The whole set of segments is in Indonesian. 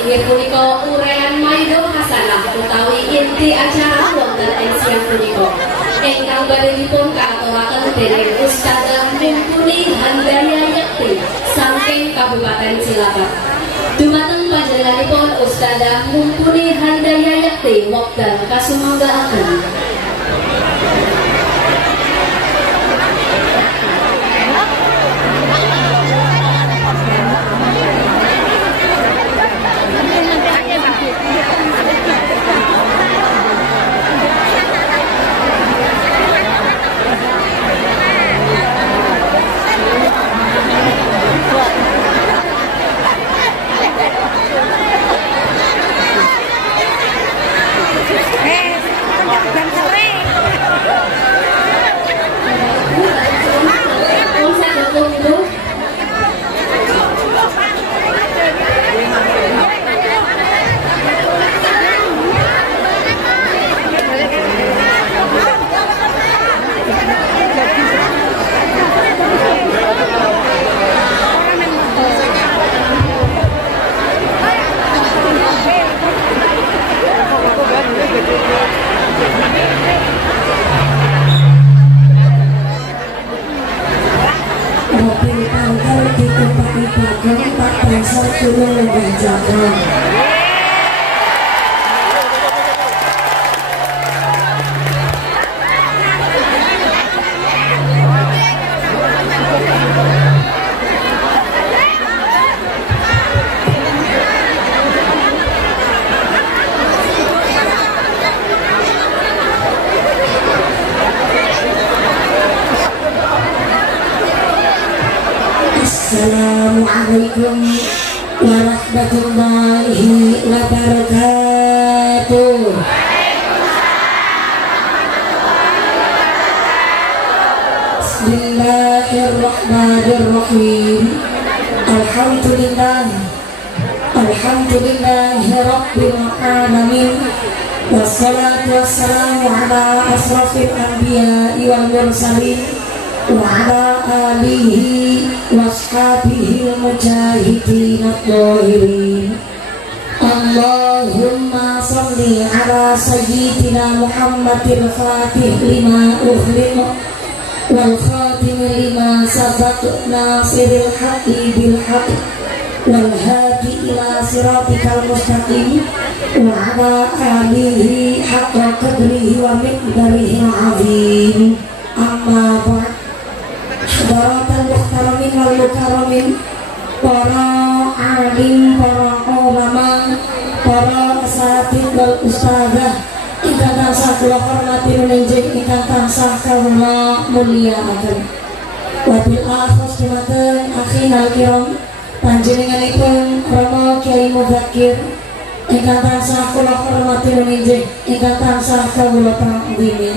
inggih punika urean Maido Hasanah utawi inti acara wonten ing siang punika. Ingkang badhe dipun kaaturaken dening Ustadzah Mumpuni Handaya Yakti saking Kabupaten Cilacap. Dumateng panjenenganipun Ustadzah Mumpuni Handaya Yakti wekdal kasumanggaaken. Assalamualaikum warahmatullahi wabarakatuh. Bismillahirrahmanirrahim. Alhamdulillahi rabbil alamin. Wassalatu wassalamu ala asrafil anbiya'i wal mursalin wa ala alihi washabihi mujahidin at-tahirin. Allahumma salli ala sayyidina Muhammadil fatih lima ukhliq wal khatim lima sabaq nasiril haqqi bil haqq wal hadi ila siratikal mustaqim wa ala alihi haqqa qadrihi wa miqdarihi azim. Amma ba'd. Hadirin muhtaramin wal mukarramin, para alim, para ulama, para asatidz wal ustadzah ingkang tansah kula hormati nunjing ingkang tansah kula mulyakaken. Wabil akhos dumateng akhinal kiram panjenenganipun Rama Kyai Mudzakir ingkang tansah kula hormati nunjing ingkang tansah kula pangdini.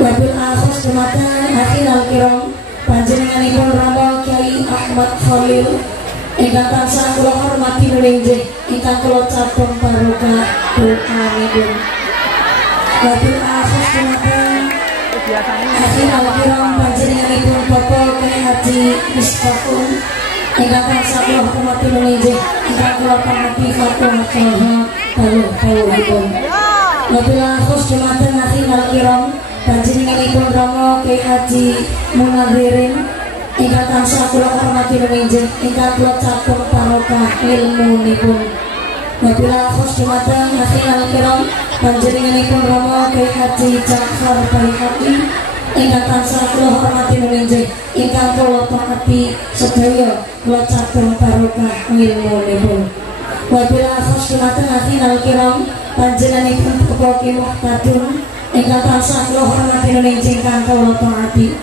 Wabil akhos dumateng akhinal kiram panjenenganipun Rama Kyai Ahmad Khalil ingkang tansah kula hormati nunjing ingkang kula catung barokah doanipun. Wabil akhos dumateng akhinal kiram panjenenganipun Bapak Kyai Haji Mustaqim ingkang tansah kula hormati nunjing ingkang kula pangabdi Fatihah kawuhipun. Wabil akhos dumateng akhinal kiram panjenenganipun Rama Kyai Haji Munadhirin ingkang tansah kula hormati nunjing ingkang kula catung barokah ilmunipun. Wabil akhos dumateng akhinal kiram panjenenganipun Rama Kyai Haji Ja'far Baihaqi ingkang tansah kula hormati nunjing ingkang kula pangabdi sedaya kula catung barokah ilmunipun. Wabil akhos dumateng akhinal kiram panjenenganipun Bapak Ki Muhtadun ingkang tansah kula hormati nunjing ingkang kula taati.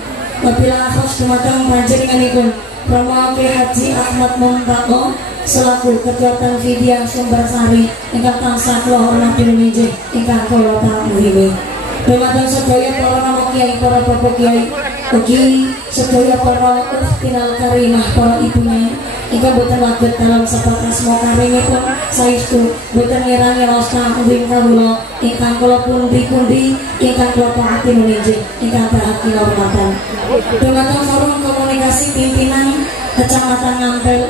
Wabil akhos dumateng panjenenganipun Rama Kyai Haji Ahmad Muntaqo selaku Ketua Tanfidiyah Sumbersari ingkang tansah kula hormati nunjing ingkang kula taati. Dumateng sedaya para Rama Kyai, para Bapak Kyai, ugi sedaya para ukhtinal karimah, para ibunya ingkang boten waget dalam sepat asma karimipun saestu boten ngirangi rasa uwing kawula ingkang kula pundi-pundi ingkang kula taati nunjing ingkang bahagia hormatan. Dumateng forum komunikasi pimpinan Kecamatan Ngampel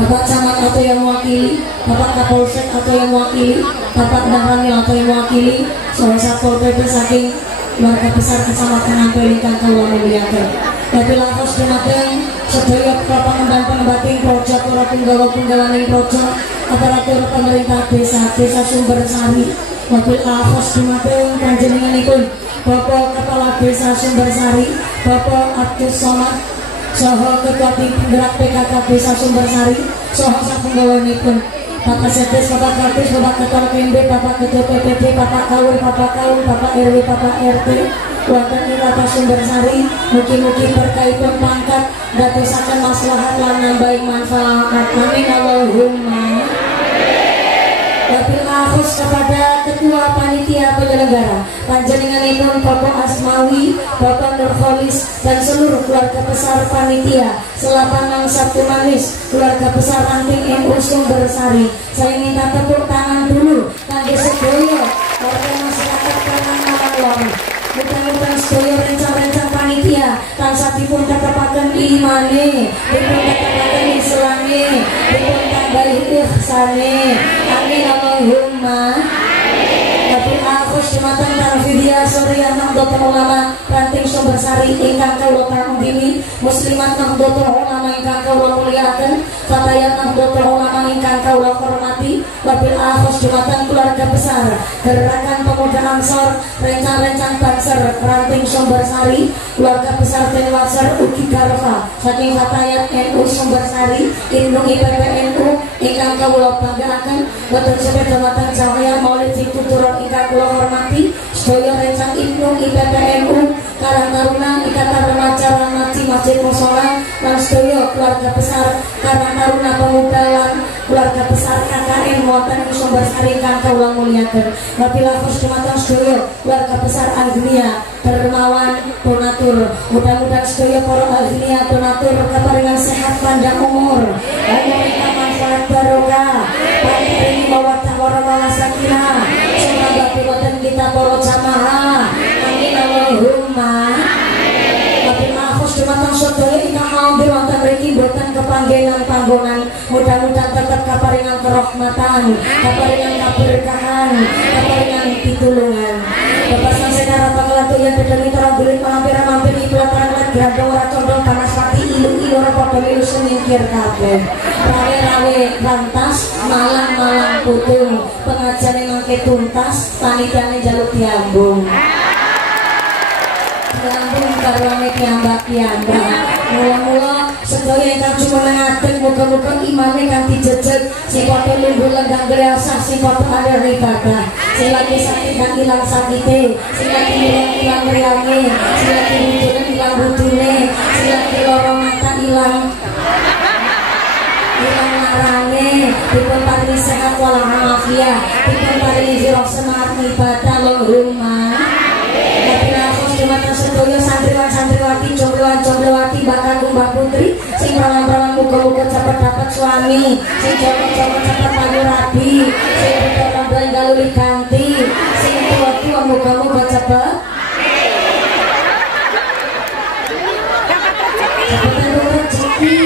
Bapak Camat atau yang mewakili, Bapak Kapolsek atau yang mewakili, Bapak Danramil atau yang mewakili, salah Satpol PP saking keluarga besar Kecamatan Ampel ingkang kula mulyakaken. Wabil akhos dumateng sedaya pengemban-pengembating proja para punggawa-punggalaning proja aparatur pemerintah desa Sumber Sari. Wabil akhos dumateng panjenenganipun Bapak Kepala Desa Sumber Sari, Bapak Abdus Somad, saha Ketua Tim Penggerak PKK Desa Sumber Sari, saha sapunggawanipun Bapak Sedes, Bapak Kartis, Bapak Ketua KMB, Bapak Ketua PPD, Bapak Kaul, Bapak RW, Bapak RT, wonten ing Bapak Sumber Sari, mugi-mugi berkaipun pangkat dadosaken maslahat lan nambahi manfaat. Amin Allahumma. Wabil akhus kepada Ketua Panitia Penyelenggara panjenenganipun Bapak Asmawi, Bapak Nurholis dan seluruh keluarga besar panitia Selapanang Sabtu Manis, keluarga besar Ranting NU Sumber Sari. Saya minta tepuk tangan dulu kangge sedaya warga masyarakat Karangmalang. Mudah-mudahan sedaya rencang-rencang panitia tansah dipun tetepaken imane, dipun tetepaken islame, dipun tambahi ihsane. Amin Allahumma. Wabil akhus dumateng Tarfidia Surya Nahdlatul Ulama Ranting Sumber Sari ingkang kula pangundini, Muslimat Nahdlatul Ulama ingkang kula mulyakaken, Fatayat Nahdlatul Ulama ingkang kula hormati. Wabil akhus dumateng keluarga besar Gerakan Pemuda Ansor rencang-rencang Banser Ranting Sumber Sari, keluarga besar Denwasar Ugi Garfa saking Fatayat NU Sumber Sari, Indung IPPNU ingkang kula banggaaken, boten sepeda dumateng Cahaya Maulid Fituturun ingkang kula hormati, sedaya rencang Indung IPPNU, Karang Taruna Ikatan Remaja Remaji Masjid Mushola lan sedaya keluarga besar Karang Taruna Pemuda lan keluarga besar KKN wonten ing Sumber Sari ingkang kula mulyakaken. Wabil akhus dumateng sedaya keluarga besar Agnia Dermawan donatur. Mudah-mudahan sedaya para Agnia donatur kaparingan sehat panjang umur, lan ingkang manfaat barokah, paring mawaddah warahmah sakinah. Semoga piwatan kita para jamaah. Amin Allahumma. Wabil akhus dumateng sedaya ingkang hadir wonten mriki boten kepanggenan panggonan, mudah-mudahan tetap kaparingan kerahmatan, kaparingan keberkahan, kaparingan pitulungan. Bapak Sangsena Panglantu yang kedemi terang bilik mampir iblat gandong ora condong panas pati ilu ora padha milu semingkir kabeh. Rawe-rawe lantas malang-malang putung, pengajane mangke tuntas, panitiane njaluk diambung. Diambung karwane piyambak-piyambak. Mula-mula sedaya ingkang jumenengaken muga-muga imane kanthi jejeg, sing padha lungguh lenggah greasah, sing padha alir ibadah, sing lagi sakit kang ilang sakite, sing lagi ilang riange, sing lagi wudune ilang wudune, sing lagi lara mata ilang larane, dipun paringi sehat walafiat, dipun paringi jiwa semangat ibadah Allahumma. Dumateng sedaya santriwan-santriwati, jombloan-jomblowati, bakal mbah putri, sing perawan-perawan muga-muga cepet dapat suami, sing jomblo-jomblo cepet payu rabi, sing buta-buta galuli ganti, sing tua-tua muga-muga cepet entuk rezeki,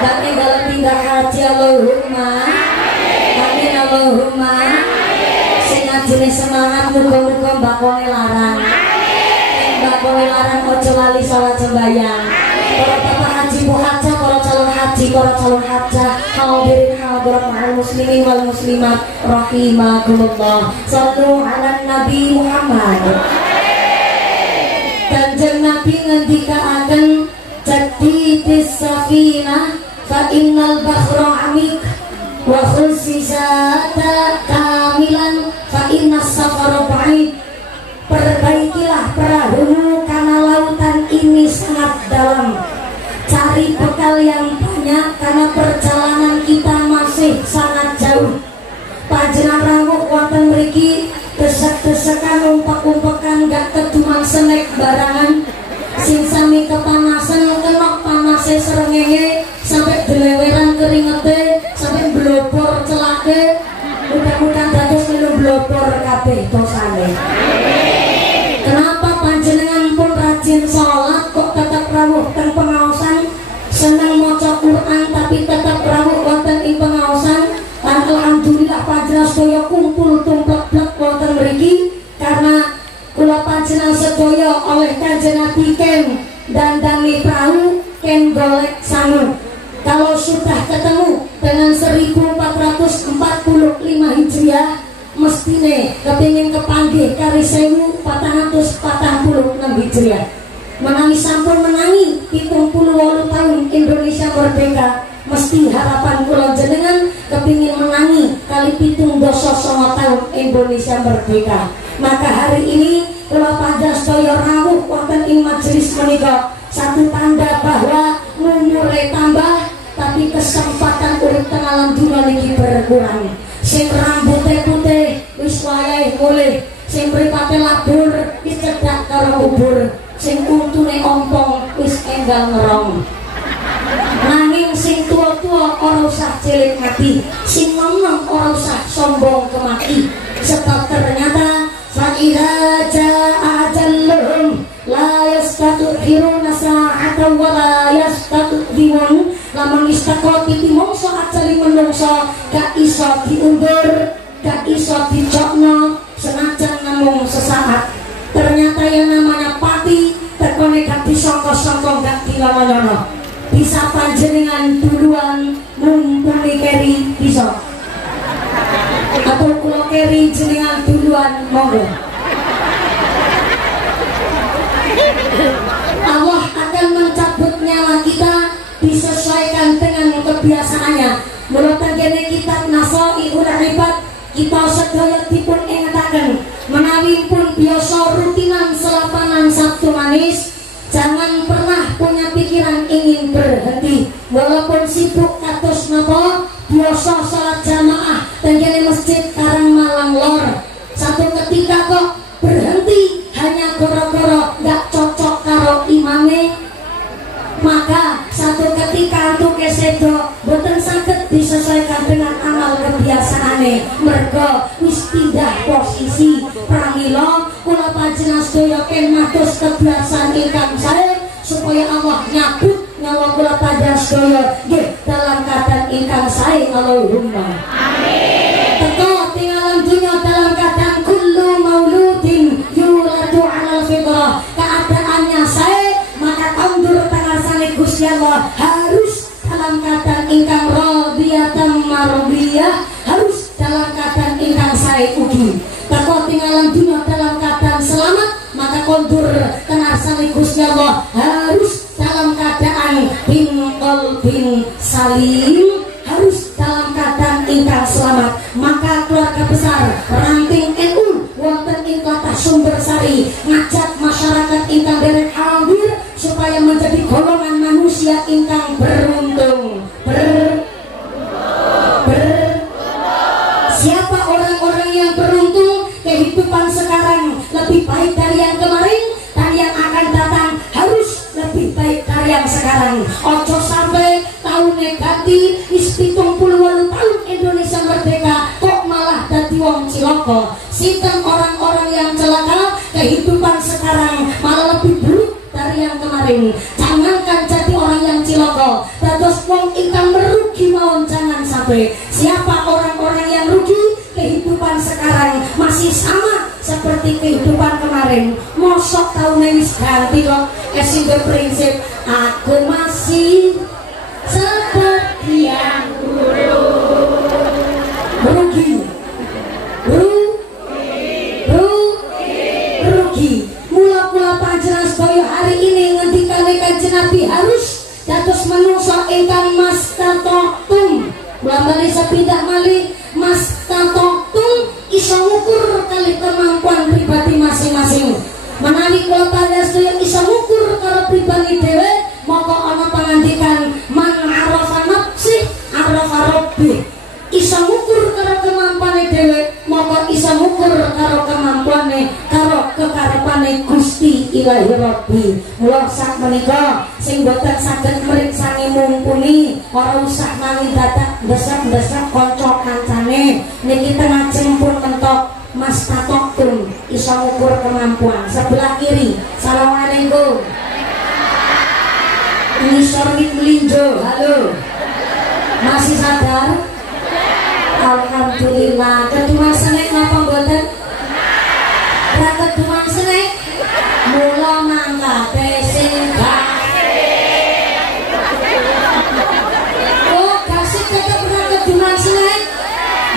dan tinggal pindah haji Allahumma. Amin Allahumma. Sing ngajine semangat muga-muga mbakone larang. Bapak larang ojo lali salat sembayang. Para bapak haji muhajah, para calon haji, para calon hajah, hadirin hadirat ma'al muslimin wal muslimat rahimakumullah. Shallu ala Nabi Muhammad. Kanjeng Nabi ngendikaaken jadidis safinah fa innal bakhra amik wa khusisata kamilan fa innas safara ba'id. Perbaikilah perahumu karena lautan ini sangat dalam. Cari bekal yang banyak karena perjalanan kita masih sangat jauh. Panjenengan rawuh wonten mriki desek-desekan umpek-umpekan gak keduman senek barangan. Sing sami kepanasan kenok panase srengenge sampai deleweran keringete sampai blobor celake. Mudah-mudahan dados melu blobor kabeh dosane. Kenapa panjenengan pun rajin sholat kok tetap rawuh teng pengaosan, seneng maca Quran tapi tetap rawuh wonten kedah panjenengan sedaya kumpul tumplek-plek wonten mriki karena kula panjenengan sedaya oleh Kanjeng Nabi ken dandani perahu ken golek sangu. Kalau sudah ketemu dengan 1445 Hijriah mestine kepingin kepanggih kari 1446 Hijriah. Menangi sampun menangi 78 tahun Indonesia merdeka, mesti harapan kula jenengan kepingin menangi kali 79 tahun Indonesia merdeka. Maka hari ini kula panjenengan sedaya rawuh wonten ing majelis menika satu tanda bahwa umure tambah tapi kesempatan urip teng alam dunia niki berkurang. Sing rambute putih wis wayahe mulih, sing mripate labur wis cedhak karo kubur, sing untune ompong wis enggal ngerong. Nanging sing tua-tua ora usah cilik hati, sing nom-nom ora usah sombong kemaki. Sebab ternyata fa'idha ja'a ajalluhum la yastatukhiruna sa'atan wa la yastaqdimun. Lamun istakoti timongso ajali menungso gak iso diundur, gak iso dicokno senajan namung sesaat. Ternyata yang namanya pati terkone gak disangka-sangka gak dilama-lama. Bisa panjenengan duluan mumpuni keri bisa, atau kulo keri jenengan duluan monggo. Allah akan mencabut nyawa kita disesuaikan dengan kebiasaannya. Menurut tangene kitab Nasaiul Ibad kita sedaya dipun ingetaken menawi pun biasa rutinan selapanan Sabtu manis, jangan pernah punya pikiran ingin berhenti. Walaupun sibuk kados napa biasa salat jamaah tangene masjid Karangmalang Lor, satu ketika kok berhenti hanya gara-gara gak cocok karo imame, maka satu ketika untuk kesedo boten saged disesuaikan dengan amal kebiasaane, merga wis pindah posisi. Pramila kula panjenengan sedaya ken mados kebiasaan ingkang sae supaya Allah nyabut nyawa kula panjenengan sedaya nggih dalam keadaan ingkang sae. Allahumma amin. Teko tinggalan dunia dalam keadaan kullu mauludin yuladu alal fitrah, keadaannya sae, maka kondur tangasane Gusti Allah harus dalam keadaan ingkang radiyatan mardiyah, harus dalam keadaan ingkang sae ugi. Teko tinggalan dunia dalam keadaan selamat, maka kondur tangasane Gusti Allah harus dalam keadaan bin qalbin salim, harus dalam keadaan ingkang selamat. Maka keluarga besar Ranting NU wonten ing Kota Sumbersari ngajak masyarakat ingkang derek hadir supaya menjadi golongan manusia ingkang beruntung. Siapa orang-orang yang beruntung? Kehidupan sekarang lebih baik dari yang kemarin, dan yang akan datang harus lebih baik dari yang sekarang. Ojo sampai tahun negatif wis 78 tahun Indonesia merdeka kok malah dadi wong cilaka. Sinten orang-orang yang celaka, kehidupan sekarang malah lebih buruk dari yang kemarin. Jangankan jadi orang yang cilaka, dados wong ingkang merugi mawon jangan sampai. Siapa orang-orang yang rugi? Kehidupan sekarang masih sama seperti kehidupan kemarin. Mosok tahun wis ganti kok esing berprinsip aku masih seperti yang dulu. Rugi. Mula-mula panjenengan sedaya hari ini ngendikane Kanjeng Nabi harus dados manungsa ingkang mastata'tum. Mulane sepindah malih mastata'tum iso ngukur kali kemampuan pribadi masing-masing. Menawi kula panjenengan sedaya iso ngukur karo pribadi dhewe, maka ana pangandikan man arafa nafsi arafa rabbih. Iso ngukur karo kemampuane dhewe, maka iso ngukur karo kemampuane karo kekarepane Gusti Ilahi Rabbi. Mula sak menika sing boten saged mriksani mumpuni ora usah nanging dadak ndesek-ndesek kanca kancane. Niki tengah jemput mentok Mas Tatoktum iso ngukur kemampuan. Sebelah kiri. Assalamualaikum. Ini sormit melinjo. Halo. Masih sadar? Alhamdulillah. Kedua senek napa mboten? Ra kedua senek. Mula mangkate sing gasik. Oh, gasik tetep ra kedua senek.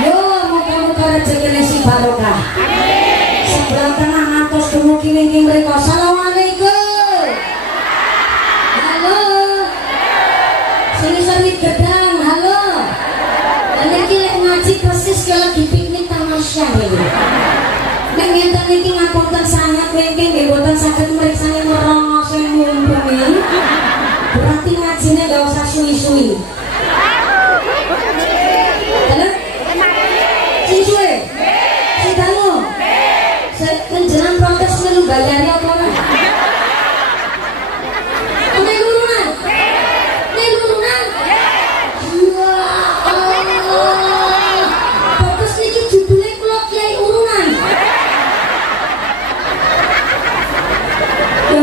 Yo, muga-muga rezekine si barokah. Amin. Sebelah tengah ngantos dumugi ning mriko. Assalamualaikum. Halo. Sini gedang, halo. Dan iki lek ngaji persis lagi piknik tamasya iki. Nek ngenten iki ngapunten sangat wengking nggih boten saged mriksani merongos mumpuni. Berarti ngajine enggak usah suwi-suwi. Halo? Suwi-suwi? Sidangu? Penjelang protes melu bayari apa ora?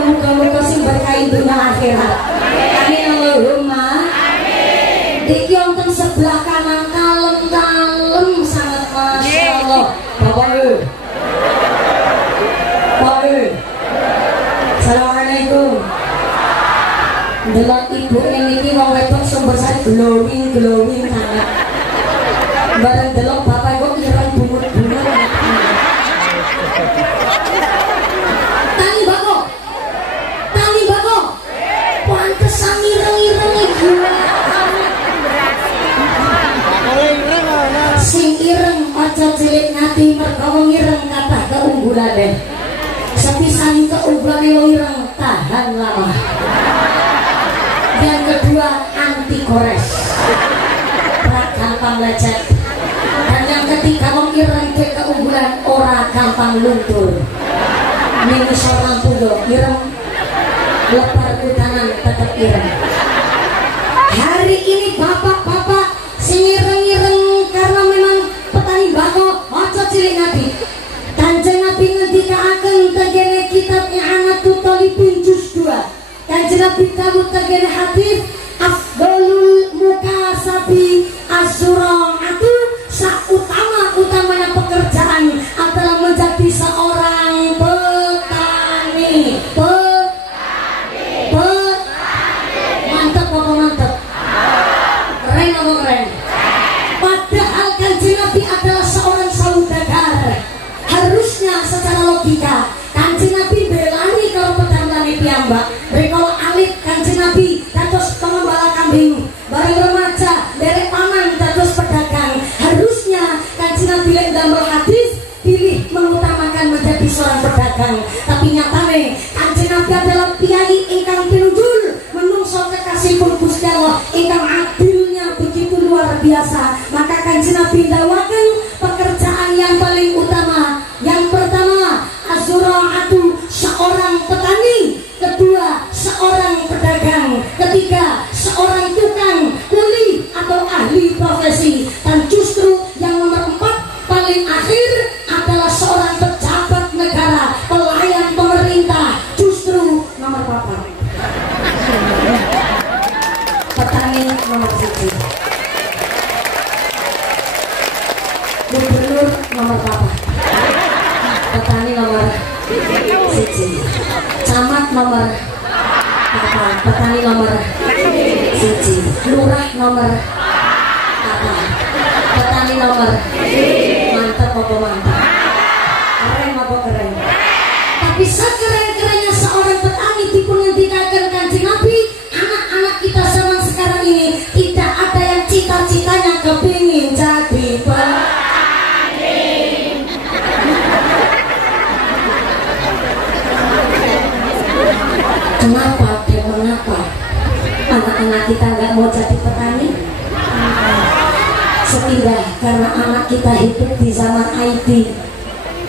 Muka-muka sing berkait dunia akhirat. Amin Allahumma. Amin. Diki wonten sebelah kanan kalem-kalem sangat masya Allah. Bapak. Assalamualaikum. Delok ibu niki wong wedok sumber sari glowing sangat. Bareng delok bapak kok ireng bungut-bungut. Pantesan ireng-ireng iki. Sing ireng aja cilik ngati mergo ireng kathah keunggulane. Sepisan keunggulane wong ireng tahan lama. Yang kedua anti gores. Ora gampang lecet. Dan yang ketiga wong ireng ke keunggulan ora gampang luntur. Ning seorang pundo ireng lepar hutangan tetap ireng. Hari ini bapak-bapak sing ireng-ireng karena memang petani bako ojo cilik Nabi. Kanjeng Nabi ngendikaaken tegene kitab I'anatul Talibin juz 2. Kanjeng Nabi dawuh tegene hadis afdalul mukasabi az-zura'atu, utama-utamanya pekerjaan adalah menjadi seorang petani. Padahal Kanjeng Nabi adalah seorang saudagar. Harusnya secara logika Kanjeng Nabi belani kalau petani piyambak. Rikala alit Kanjeng Nabi dados pengembala kambing. Bareng remaja derek paman dados pedagang. Harusnya Kanjeng Nabi lek damel hadis pilih mengutamakan menjadi seorang pedagang. Tapi nyatane Kanjeng Nabi adalah kiai ingkang pinunjul menungso kekasih Gusti Allah ingkang adilnya begitu luar biasa. Maka Kanjeng Nabi dawaken pekerjaan yang paling utama. Yang pertama az-zura'atu, seorang petani. Kedua seorang pedagang. Ketiga seorang tukang kuli atau ahli profesi. Dan justru yang nomor 4 paling akhir adalah seorang pejabat negara, pelayan pemerintah. Justru nomor 4 petani nomor 1, gubernur nomor 4, petani nomor 1, camat nomor 4, petani nomor 1, lurah nomor 4, petani nomor 1. Mantap apa mantap? Keren apa keren? Tapi sekeren-kerennya seorang petani dipun ngendikaken Kanjeng Nabi, anak-anak kita zaman sekarang ini tidak ada yang cita-citanya kepingin jadi petani. Kenapa dan mengapa anak-anak kita nggak mau jadi petani? Setidak karena anak kita hidup di zaman IT.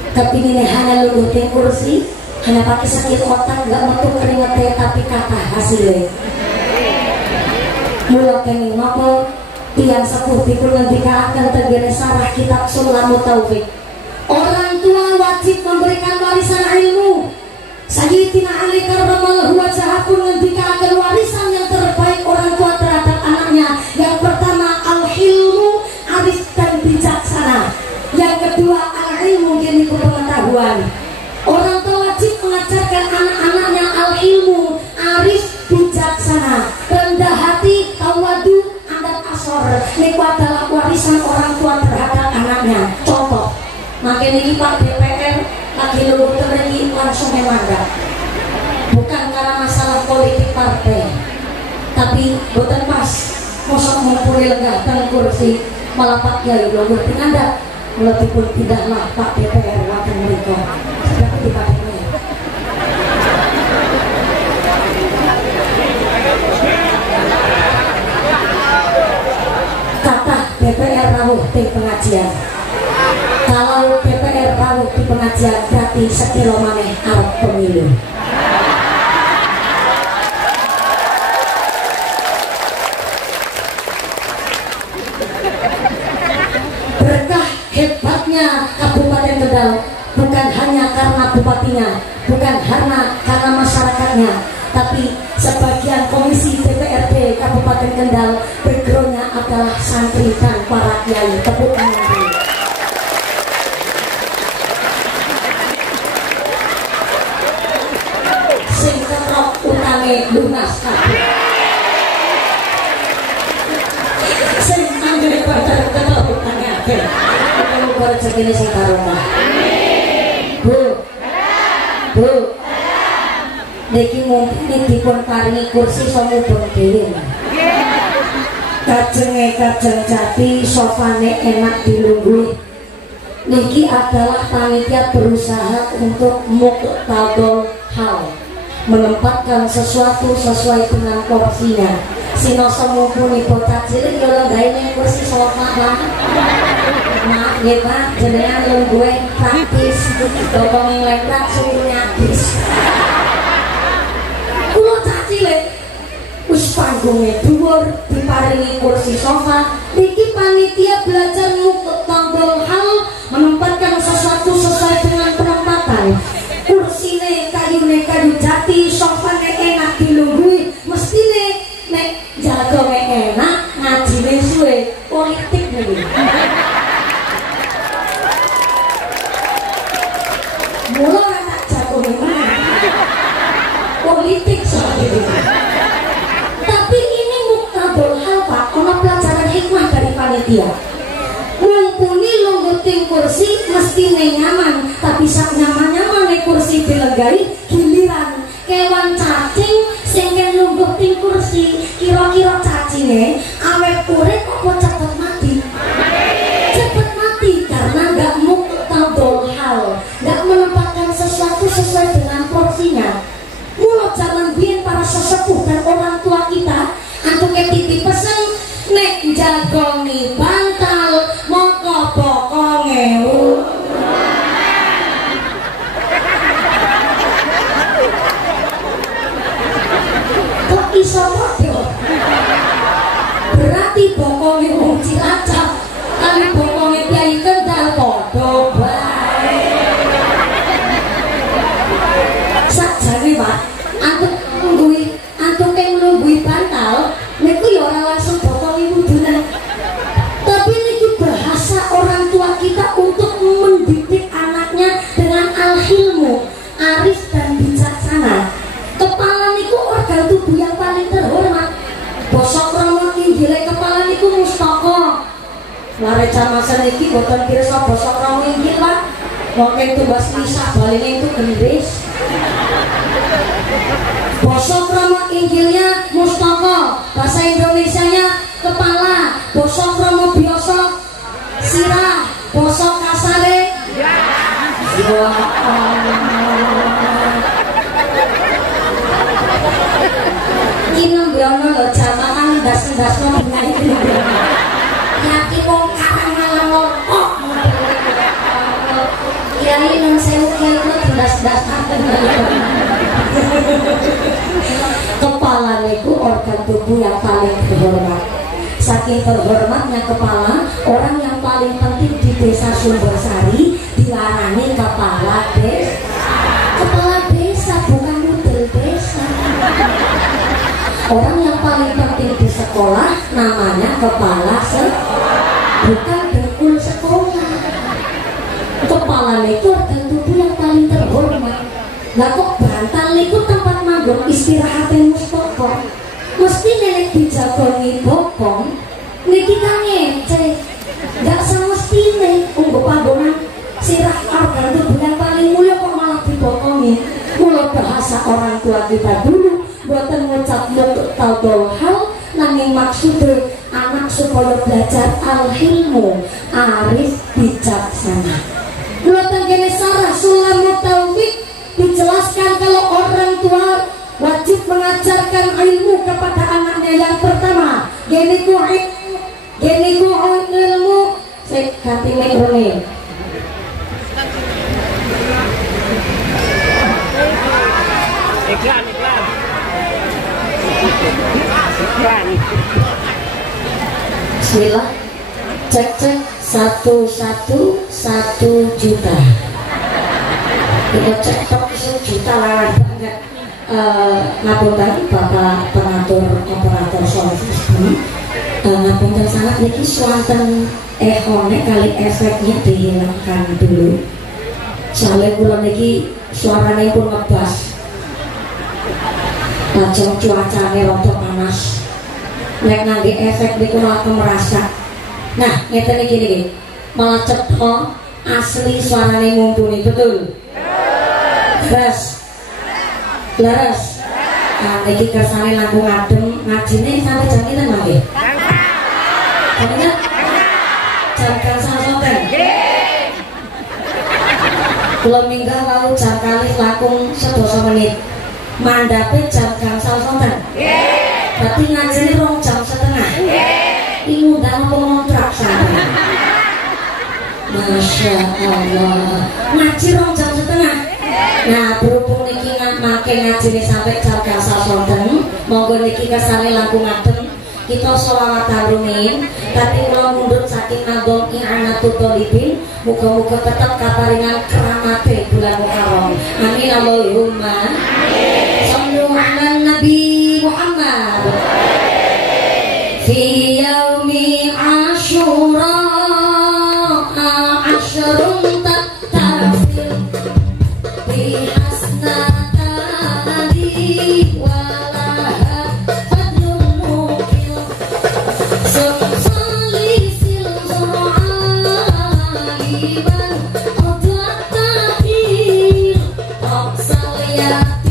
Kepinginnya hanya lulutin kursi, hanya pakai sakit otak, nggak metu keringetnya tapi kata hasilnya. Mula kenging nopo tiang sepuh dipun ngendikaaken tegene sarah kitab Sulamut Taufik. Orang tua wajib memberikan warisan ilmu. Sayyidina Ali karramallahu wajhahu pun ngendikaaken warisan yang terbaik orang tua terhadap anaknya. Yang pertama al-hilmu, arif dan bijak. kedua al-ilmu yaitu pengetahuan. Orang tua wajib mengajarkan anak-anaknya al-ilmu, arif, bijaksana, rendah hati, tawadu, adab asor. Ini adalah warisan orang tua terhadap anaknya. Contoh, makin ini Pak DPR lagi luluh ini langsung memangga. Bukan karena masalah politik partai, tapi bukan pas mosok ngumpuli lenggah dan kursi malah Pak Kiai luluh anda lebih pun tidaklah Pak DPR wakil mereka seperti dipakainya. Kata DPR rawuh di pengajian. Kalau DPR rawuh di pengajian berarti sekilo maneh arep pemilu. Berkah hebatnya Kabupaten Kendal bukan hanya karena bupatinya, bukan karena masyarakatnya, tapi sebagian komisi DPRD Kabupaten Kendal backgroundnya adalah santri dan para kiai. Tepuk tangan. Sing ketrok utange lunas kabeh. Sing anggere padha ketrok utange akeh. Muga rezekine sing barokah. Bu. Niki mungkin dipun paringi kursi somubun dhewe. Kajeng jati sofane enak dilungguhi. Niki adalah panitia berusaha untuk muqtadul hal, menempatkan sesuatu sesuai dengan porsinya. Sinoso mumpuni bocah cilik yo lenggahe kursi sofa banget. Maaf ya Pak, jenengan lungguhe praktis, dokong lemprak suruhnya habis. Kulo cah cilik wis panggunge dhuwur diparingi kursi sofa. Niki panitia belajar muqtadul hal, menempatkan sesuatu sesuai dengan penempatan. Kursine kayune kayu jati, sofane enak dilungguhi. Mestine nek jagone enak, ngajine suwe, politik nih. Mula tak jagone politik soal itu. Tapi ini muqtadul hal Pak, ono pelajaran hikmah dari panitia. Mumpuni lungguh ting kursi mestine nyaman, tapi sak nyaman-nyamane kursi dilenggahi giliran kewan cacing sing lungguh ting kursi, kira-kira cacingnya awet urip apa cepet mati? Cepet mati karena nggak muqtadul hal, nggak menempatkan sesuatu sesuai dengan porsinya. Mula zaman biyen para sesepuh dan orang tua kita antuk titip pesen nek jagongi bantal mongko pokonge kok iso padha berarti pokonge wong Cilacap kali pokonge Kyai Kendal padha bae. Sakjane Pak antuk nglungguhi bantal niku ya ora langsung pokonge wudunan. Tapi niki bahasa orang tua kita untuk mendidik anaknya dengan al-hilmu, arif dan bijaksana. Kepala niku organ tubuh yang paling terhormat. Basa krama inggile kepala niku mustaka. Lare jamasan iki boten pirsa basa krama inggil Pak. Mungkin tumbas lisa baline itu gendis. Basa krama inggilnya mustaka, bahasa Indonesianya kepala, basa krama biasa sirah, basa kasare ya iki nembe ana lho jamaah ndas-ndasno benai iki. Yakin wong karang malah ngopok. Kiai nang sewu kiai ndas-ndas kepala niku organ tubuh yang paling terhormat. Saking terhormatnya kepala, orang yang paling penting di desa Sumbersari dilarani kepala desa. Kepala desa bukan model desa. Orang yang paling penting di sekolah namanya kepala sekolah, bukan dengkul sekolah. itu organ tubuh yang paling terhormat. Lah kok bantal niku tempat manggon istirahatnya Mustofa. Mesti nenek dijagoni bokong niki kan ngece. Gak semestine unggo panggonan sirah organ tubuh yang paling mulia kok malah dibokongi. Mula bahasa orang tua kita dulu buatan ngucap taudol hal nanging maksudnya anak supaya belajar al-hilmu arif bijaksana. Buatan kene sarah Sulamut Taufik dijelaskan kalau orang tua wajib mengajarkan ilmu kepada anaknya. Yang pertama geniku ilmu cek hati mekroni. Iklan. Bismillah. Cek 1 juta. Kita cek tok 1 juta lawan banget. Ngapunten Bapak pengatur operator sound system. Ngapunten sangat niki swanten ehone kali efeknya dihilangkan dulu. Soalnya kula niki suaranya pun ngebas. Lajeng cuacane rada panas. Nek ngangge efek niku aku merasa. Nah, ngeten iki niki. Malah cetha asli suarane mumpuni, betul? Leres. Nah, niki kersane langkung adem, ngajine sampai jam pinten mangke? Jam gangsal sonten. Kula minggah wau jam kalih langkung 11 menit. Mandape jam gangsal sonten. Berarti ngajine 2 jam setengah. Ini undang pengontrak sampean. Masya Allah. Ngaji 2 jam setengah. Nah, berhubung niki make ngajine sampai jam gangsal sonten, monggo niki kersane langkung adem. Kita sholawat harumin, tapi kula mundur saking nanggung i'anatul thalibin, muga-muga tetap kaparingan keramate bulan Muharram. Amin Allahumma. Sallu ala Nabi Muhammad. Fi yaumi Asyura asyrun tattafil bi hasnatani walaha fadlun mukil salisil sur'aliban odlat takir oksal yati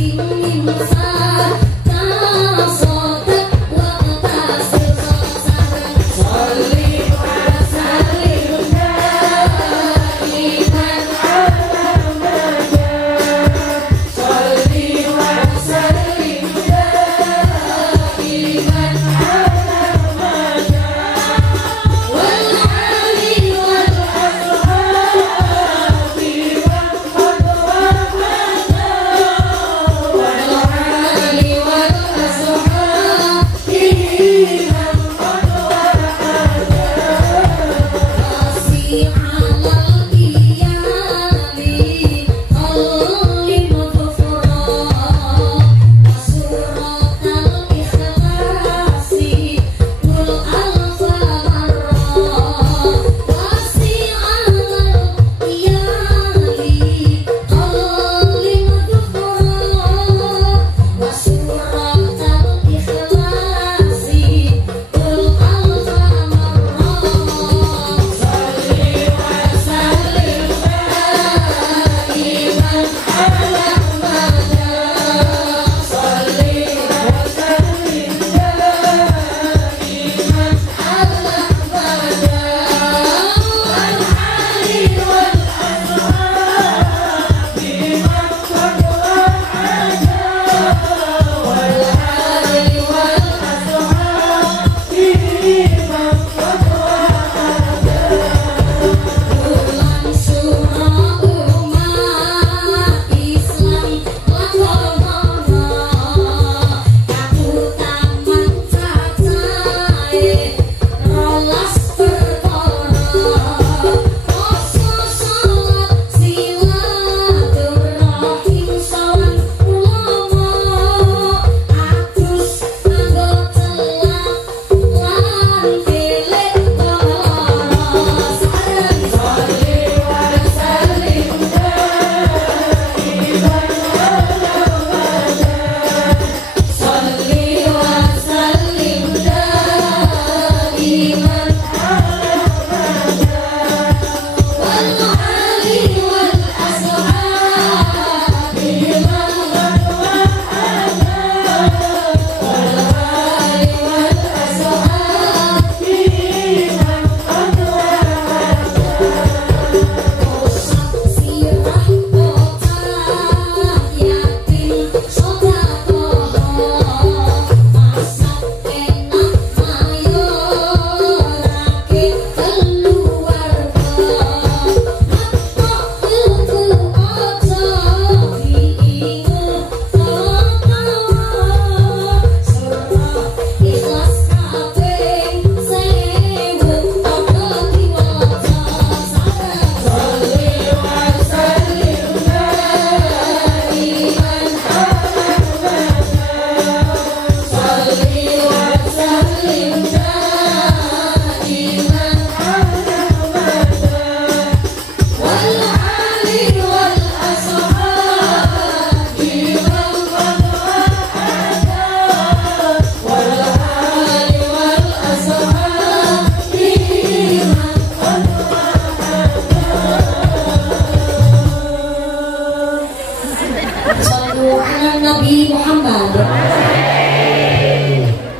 Nabi Muhammad.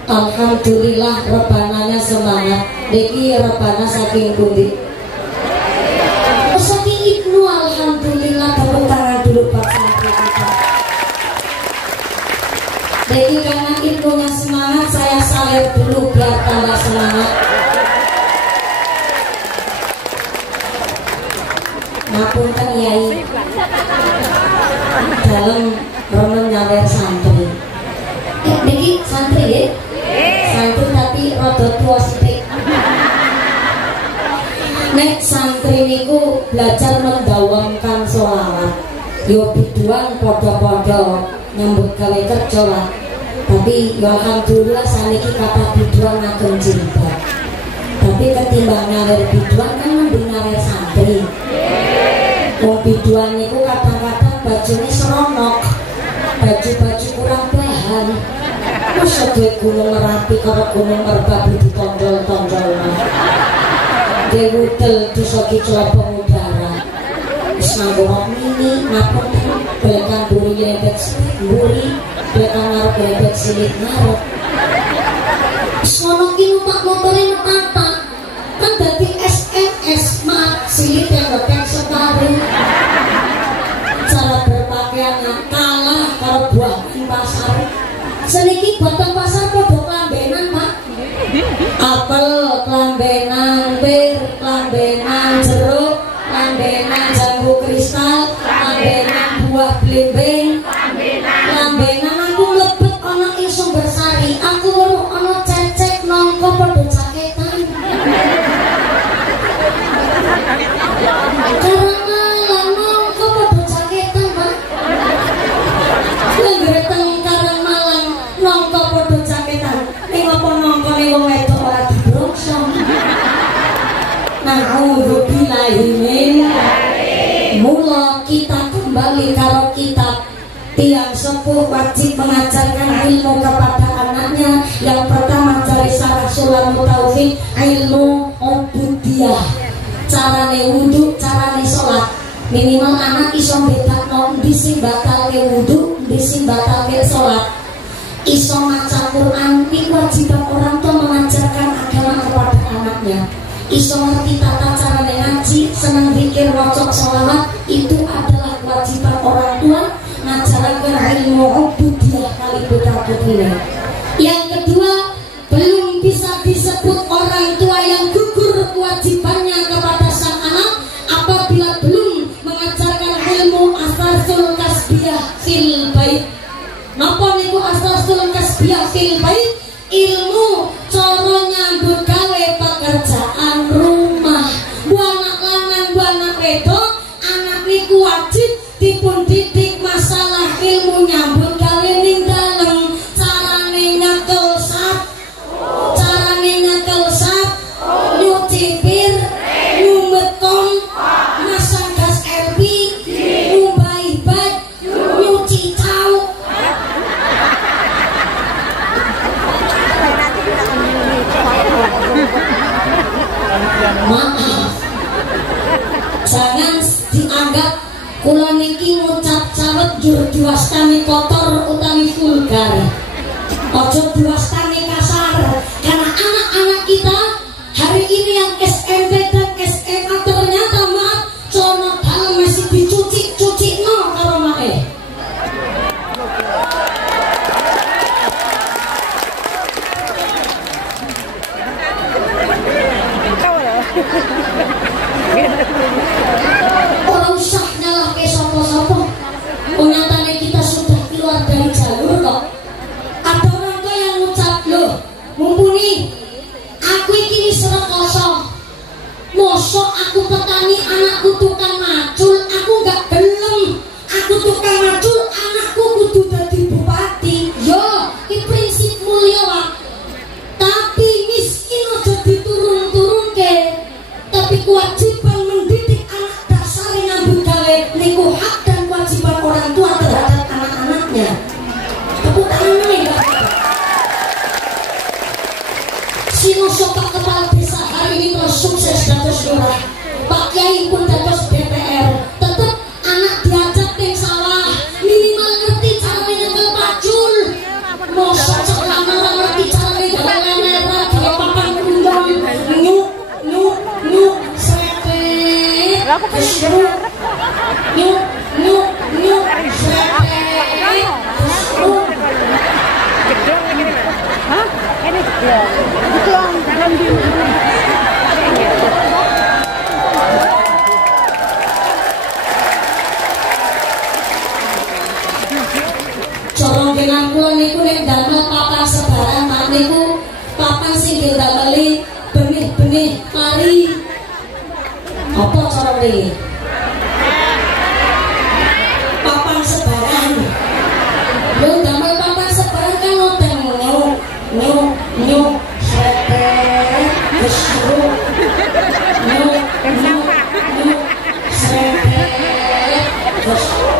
Alhamdulillah rebananya semangat. Niki rebana saking pundi? Saking Ibnu. Alhamdulillah, tepuk tangan dulu Pak santri kita. Niki karena Ibnunya semangat, saya salir dulu biar tambah semangat. Ngapunten Yai, dalam remen nyawer santri. Niki santri ya? Santri tapi rada tua sithik. Nek santri niku belajar mendawamkan sholawat. Yo biduan podo-podo nyambut gawe kerja lah. Tapi yo alhamdulillah saniki kata biduan ngagem jilbab. Tapi ketimbang nyawer biduan kan mending nyawer santri. Wong biduan niku kadang-kadang bajune seronok, baju-baju kurang bahan. Masa duit Gunung Merapi karo Gunung Merbabu ditondol-tondol. Dewudel disoki celopong udara. Wis nganggo rok mini, ngapun belekan buri lebet silit buri, belekan ngarep lebet silit ngarep. Wis ngono ki numpak motore netata. Kan dadi SMS mak silit yang ngepeng separuh. Cara berpakaian kalah karo buah di pasar. Seniki batang pasar podo klambenan Pak. Apel klambenan, pir klambenan, jeruk klambenan, jambu kristal klambenan, buah blimbing klambenan. Aku mlebet ana ing Sumbersari, aku weruh ana cecek nongko podo jaketan. Karena nongko podo jaketan Pak. Lenggere teng Karang Malang nongko podo jaketan. Ning apa nongkone wong wedok ora dibrongsong. Na'udzubillahi min. Mula kita kembali karo kitab. Tiang sepuh wajib mengajarkan ilmu kepada anaknya. Yang pertama dari Syarah Sulamul Taufik, ilmu ubudiyah. Carane wudu, carane sholat. Minimal anak iso bedakno ndi sing batalke wudu, ndi sing batalke sholat. Iso maca Quran, ini kewajiban orang tua mengajarkan agama kepada anaknya. Iso ngerti tata cara ngaji, senang zikir, wacok sholawat, itu adalah kewajiban orang tua mengajarkan ilmu ubudiyah kali putra-putrinya. Yang kedua, belum bisa disebut orang tua yang gugur kewajibannya kepada sang anak apabila belum mengajarkan ilmu asasul kasbiyah fil bait. Napa niku asasul kasbiyah fil bait? Ilmu cara nyambut gawe pekerjaan rumah. Bu anak lanang, bu anak wedok, anak niku wajib dipun didik masalah ilmu nyambut gawe ning dalem. Carane nyekel sap, carane nyekel sap, nyuci pir, nyumet kom, masang gas LP, ngumbahi bak, nyuci cauk. Maaf, jangan dianggap kula niki ngucap cawet jur diwastani kotor utawi vulgar. Ojo diwastani kasar, karena anak-anak kita hari ini yang SMP dan SMA ternyata maaf cono dalam masih dicuci no karo mae. Orang usah nyalah ke sopo-sopo. Nyatanya kita sudah keluar dari jalur kok. Ada orang tua yang ngucap, loh mumpuni aku iki wis rekoso, mosok aku petani anakku tukang macul, aku gak gelem. Aku tukang macul, anakku kudu dadi bupati. Yo, iki prinsip mulia Pak. Tapi miskin aja diturun-turunke. Tapi kewajiban mendidik anak dasar nyambut gawe niku hak dan kewajiban orang tua terhadap anak-anaknya. Tepuk tangan ya. Sinosok Pak Kepala Desa hari ini terus sukses dados lurah. Pak Kiai pun dados DPR. Tetap anak diajak ning sawah, minimal ngerti cara nyekel sore. Papan sebaran. Yo damel papan sebaran kan ngoteng nyuk sepet besru nyuk sepet besru.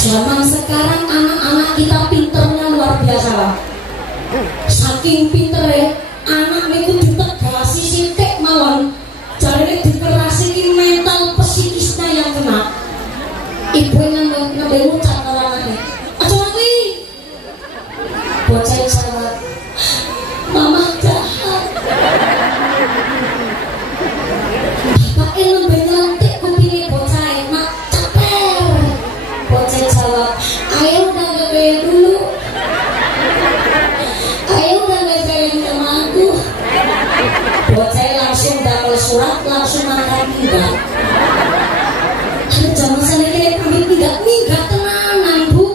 Zaman sekarang anak-anak kita pinternya luar biasa. Saking pintere anak niku ditegasi sithik mawon. Jarine dikerasi ki mental psikisnya yang kena. Ibu ngambil ngucap karo anake. Aja kuwi. Bocah salah. Mama jahat. Bapak lembe nyantik kupinge bocah mak ceper. Bocah jawab, ayo udah gawe dulu. Ayo udah gawe sama aku. Bocah langsung damel surat, langsung makan tidak. Jangan sana kayak kami tidak tenanan bu.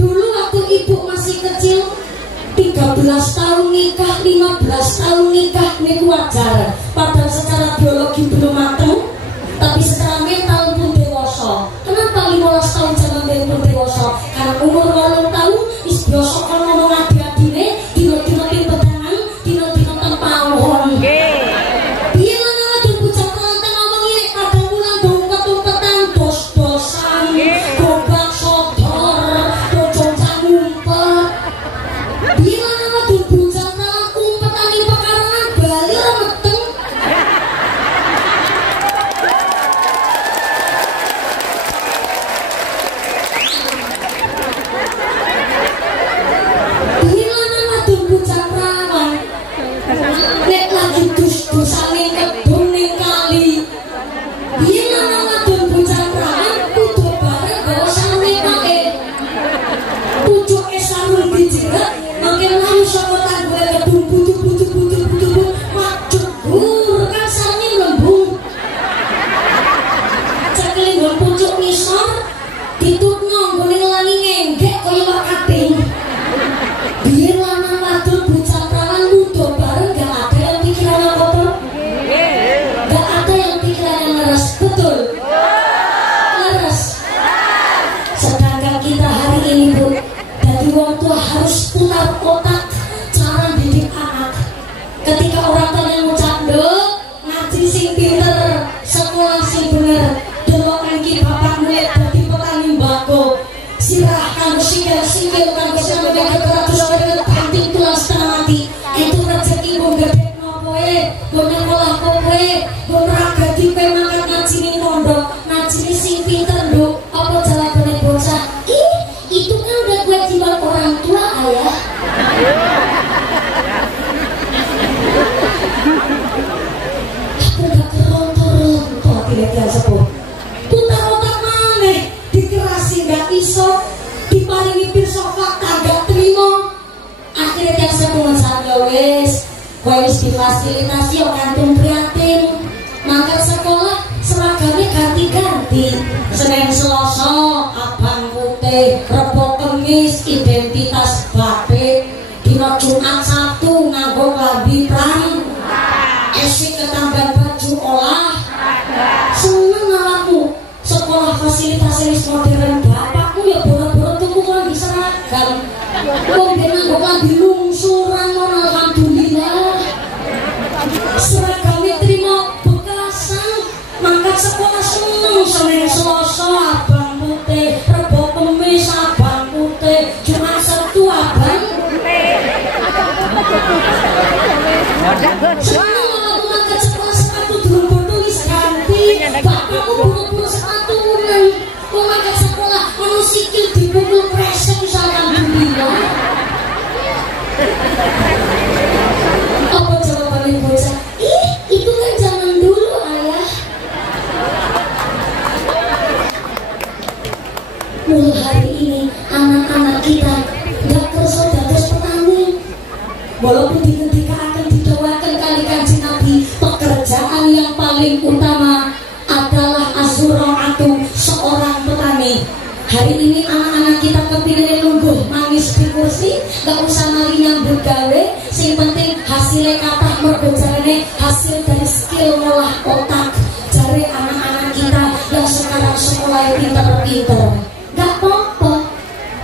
Dulu waktu ibu masih kecil 13 tahun nikah, 15 tahun nikah ini wajar. Padahal secara biologi belum matang, tapi secara mental pun dewasa. Kenapa 15 tahun jangan pun dewasa? Karena umur 8 tahun is biasa kan ngomong adi-adine, dino-dino tim pedangan, dino-dino tempawon. Iya nana tuh bocah pengantin ngomong ini kadang bulan dompet-dompetan dos-dosan, gobak sodor, dojong ngumpet. Iya nana tuh bocah pengantin kumpetan di pekarangan Bali remeteng. Iya nana tuh bocah perawan. Nek lagi dus-dusane kebun ning kali. Yen ana wadon bocah perawan kudu bareng gawa sane pake. Pucuke sarung dijerat, mangke layu saka tanggule kebun butuh macet gur kan sane lembung. Cekeling nggon pucuk ngisor ditutno nggone ngelangi ngenggek kaya wak kating. Biyen lanang wadon bocah perawan muda bareng gak ada yang pikirannya kotor. Gak ada yang pikirannya ngeres, betul? Ngeres. Sedangkan kita hari ini bu, dari wong tua harus putar otak cara didik anak. Ketika orang tua yang ngucap dok, ngaji sing pinter, sekolah sing bener, delok nangki bapak murid dadi petani mbako. Silahkan sikil kan kesana beratus banting tulang setengah mati. Itu rezeki wong gede kowe, wong nyekolah kowe, wong raga dipe mangkat ngaji ning pondok, ngaji sing pinter nduk. Apa jawabane bocah? Ih, itu kan udah kewajiban orang tua ayah. Aku udah kerontor tidak sepuh. Putar otak maneh, dikerasi gak iso, diparingi pirsa fakta gak trimo. Akhirnya yang sepuh ngejak wis, kowe wis difasilitasi yo kantung prihatin. Mangkat sekolah seragamnya ganti-ganti. Senin Selasa abang putih, Rebo Kemis identitas batik, dina Jumat Sabtu nganggo klambi prang, esik ketambahan baju olah. Seneng awakmu sekolah fasilitasnya wis modern. Bapakku ya boro-boro tuku klambi seragam. Wong ben nganggo klambi lungsuran ngono alhamdulillah. Seragamnya terima bekasan, mangkat sekolah seneng. Senin Selasa abang putih, Rebo Kemis abang putih, Jumat Sabtu abang seneng. Aku mangkat sekolah sepatu durung bodo wis ganti. Bapakku buru-buru sepatu nang. Aku mangkat sekolah ono sikil dipukul kresek wis alhamdulillah. Apa jawabannya bocah? Ih, itu kan zaman dulu ayah. Mulai hari ini anak-anak kita gak kerso dados petani. Walaupun diketika akan didawakan kali kanjeng Nabi, pekerjaan yang paling utama adalah azura'atu, seorang petani. Hari ini anak-anak kita kepilih lungguh manis di kursi, gak usah mali sing penting hasilnya kathah mergo jarene hasil dari skill ngolah otak. Jare anak-anak kita yang sekarang sekolah pinter-pinter gak apa-apa,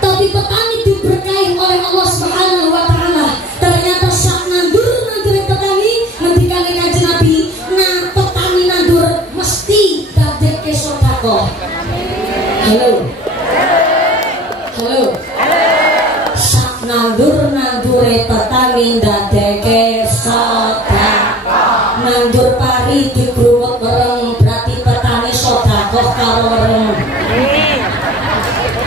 tapi petani diberkahi oleh Allah Subhanahu wa Ta'ala. Ternyata sak nandur petani ngendikane Kanjeng Nabi, nah petani nandur mesti dadekke sedekah. Halo. Sak nandur-nandure petani dadekke sedekah. Nandur pari digrumut bareng berarti petani sedekah karo wereng.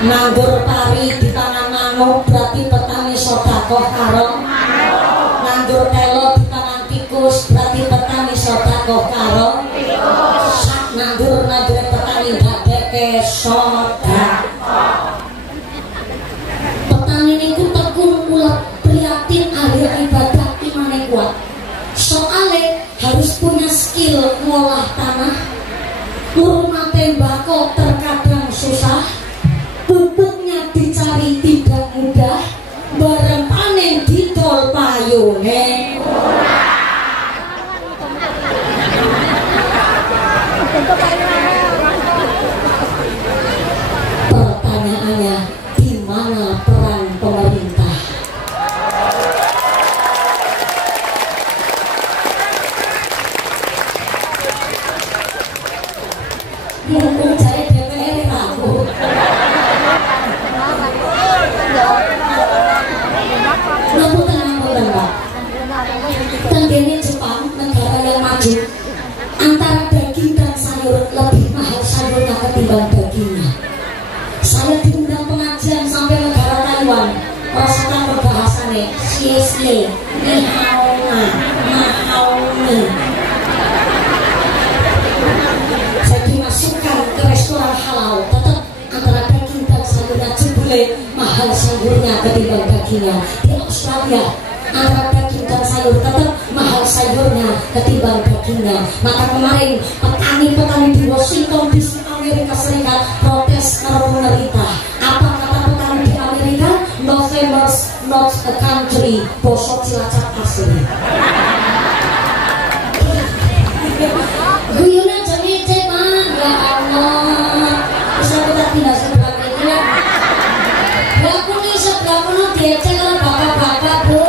Nandur pari di tangan manuk berarti petani sedekah karo manuk. Nandur telo di tangan tikus berarti petani sedekah karo tikus. Sak nandur-nandure petani dadekke sedekah. Petani niku tekun ulat prihatin ahli ibadah imane kuat. Soale harus punya skill ngolah tanah. Ngurmat tembakau terkadang susah. Pupuknya dicari tidak mudah. Bareng panen didol payune. Pertanyaannya, di mana peran pemerintah? Mumpung cari DPR aku. Nampu tenang Pak. Tenggene Jepang, negara yang maju, antara daging dan sayur lebih mahal sayurnya ketimbang dagingnya. Saya diundang pengajian sampai negara Taiwan. Rasakan perbahasannya sie-sie, ni hao na, ma hao ni. Saya dimasukkan ke restoran halal, tetap antara daging dan sayurnya jebule mahal sayurnya ketimbang dagingnya. Di Australia antara daging dan sayur tetap mahal sayurnya ketimbang dagingnya. Maka kemarin petani-petani di Washington DC Amerika Serikat protes karo pemerintah. Apa kata petani di Amerika? November's not a country. Bosok Cilacap asli. Guyonnya jengece Pak. Ya Allah. Bisa kita pindah sebelah ini ya. Aku nih sebelah kono diecek kalau bapak-bapak Bu.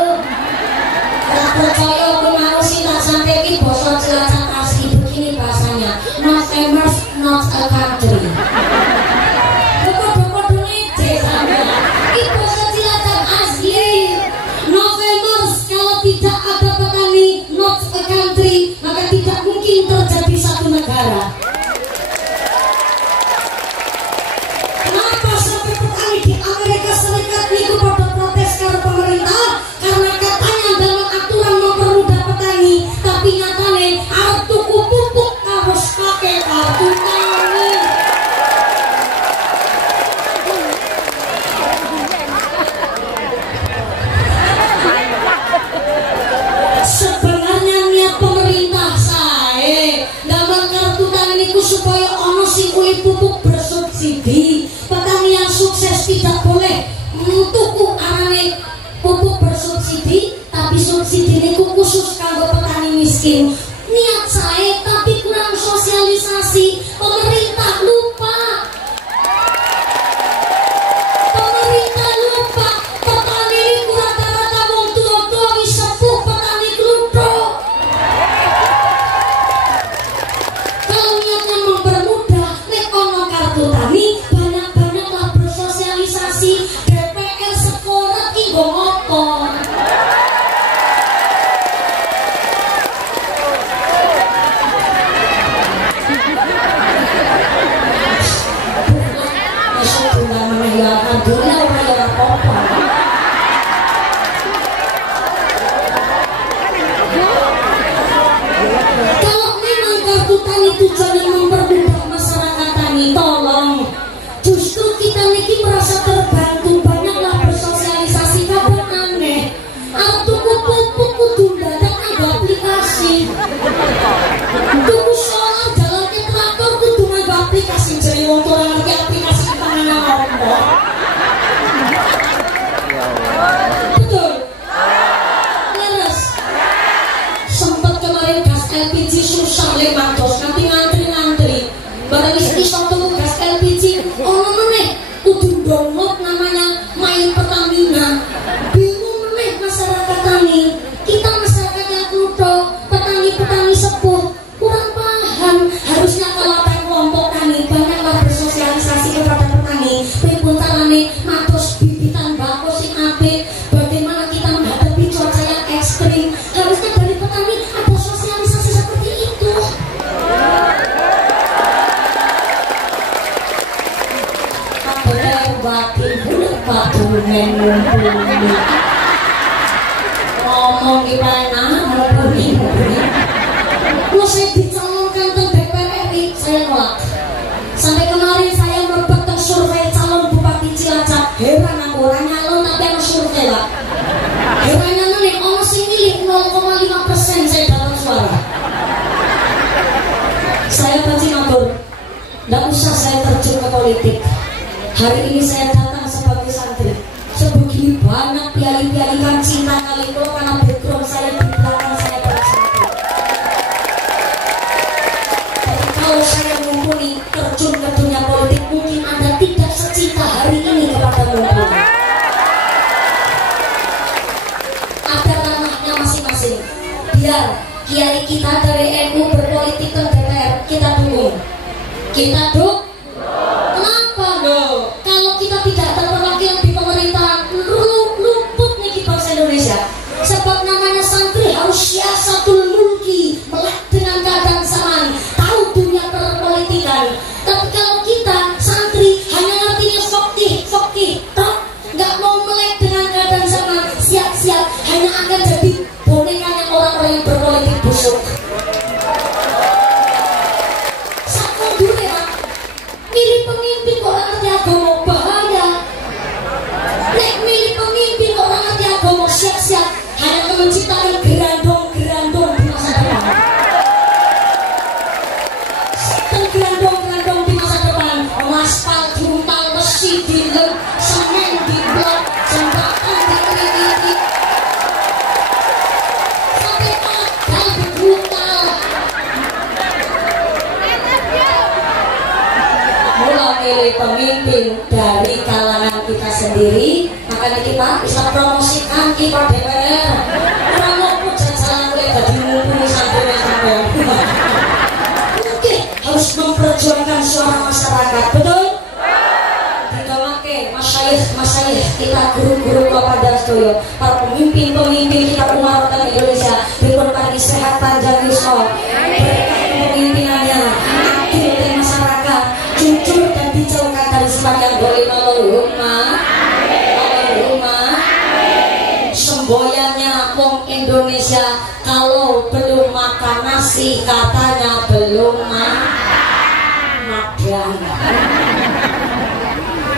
Tak percaya aku mau sih tak sampai ki bosok Cilacap asli. Begini bahasanya. November's not a country. Tidak ada petani, not a country, maka tidak mungkin terjadi satu negara. Kenapa sampai petani di Amerika Serikat itu pada protes karena pemerintah? Karena katanya dalam aturan mempermudah petani, tapi nyatanya harus tuku pupuk harus pakai kartu tani. Sebenarnya niat pemerintah saya damel kartu tani niku supaya ono sing kuwi pupuk bersubsidi. Petani yang sukses tidak boleh tuku arane pupuk bersubsidi, tapi subsidi niku khusus kanggo petani miskin. Niat saya tapi kurang sosialisasi. Pemerintah lupa. Pemerintah lupa. Petani niku rata-rata wong tua-tua wis sepuh, petani kluthuk. Kalau niatnya mempermudah, nek ono kartu tani, banyak-banyaklah bersosialisasi. DPR sekolah ki nggo ngopo? sampai mantos nanti ngantri barang iso tugas LPG ono meneh kudu download namanya main Pertamina. Bingung meneh masyarakat kami, kita masyarakatnya kudo petani sepuh kurang paham. Harusnya kalau kelompok kami banyaklah bersosialisasi kepada petani pripun carane matos bibitan bako sing apik, bagaimana kita menghadapi cuaca yang ekstrim. Harusnya dari petani ada sosialisasi seperti itu. Batin bulat batu mengumpuli ngomong gimana ngumpuli. Kalau saya dicalonkan ke DPR RI saya nolak. Sampai kemarin saya merebut survei calon Bupati Cilacap. Heran aku orang nyalon tapi ada survei lah. Herannya nih orang sing milih 0,5% saya dapat suara. Saya pasti ngatur, nggak usah saya terjun ke politik. Hari ini saya datang sebagai santri. Sebegini banyak piali-piali kan cinta kali itu karena background saya di belakang saya para santri. Tapi kalau saya mumpuni terjun ke dunia politik, mungkin Anda tidak secinta hari ini kepada mumpuni. Ada ranahnya masing-masing. Biar kiai kita dari NU berpolitik ke DPR, kita dukung. Kita dukung. Kalau kita tidak terperwakilan di pemerintahan, luput nih kita bangsa Indonesia. Sebab namanya santri harus siasatul mulki, melek dengan keadaan zaman, tahu dunia perpolitikan. Tapi kalau kita santri hanya ngertinya fakih, tak nggak mau melek dengan keadaan zaman, siap-siap hanya akan jadi bonekanya orang-orang yang berpolitik busuk. Milih pemimpin kok orang ngerti agama bahaya. Nek milih pemimpin kok orang ngerti agama siap-siap hanya akan menciptakan gerandong-gerandong di masa depan. Dan gerandong-gerandong di masa depan, aspal juntal besi dilem, semen diblok, jembatan dikritik, sampai padahal brutal. Milih pemimpin dari kalangan kita sendiri, makanya kita bisa promosikan kita DPR. Pramoku jajalan mulai jadi mumpuni sampai. Oke, harus memperjuangkan suara masyarakat, betul? Ditolake masyayikh kita, guru-guru kepada sedoyo, para pemimpin kita umat Indonesia, dipun paringi sehat panjang yuswa, pemimpinannya adil dari masyarakat, jujur dan dijauhkan dari sifat yang boleh Allahumma semboyannya wong Indonesia kalau belum makan nasi katanya belum makan.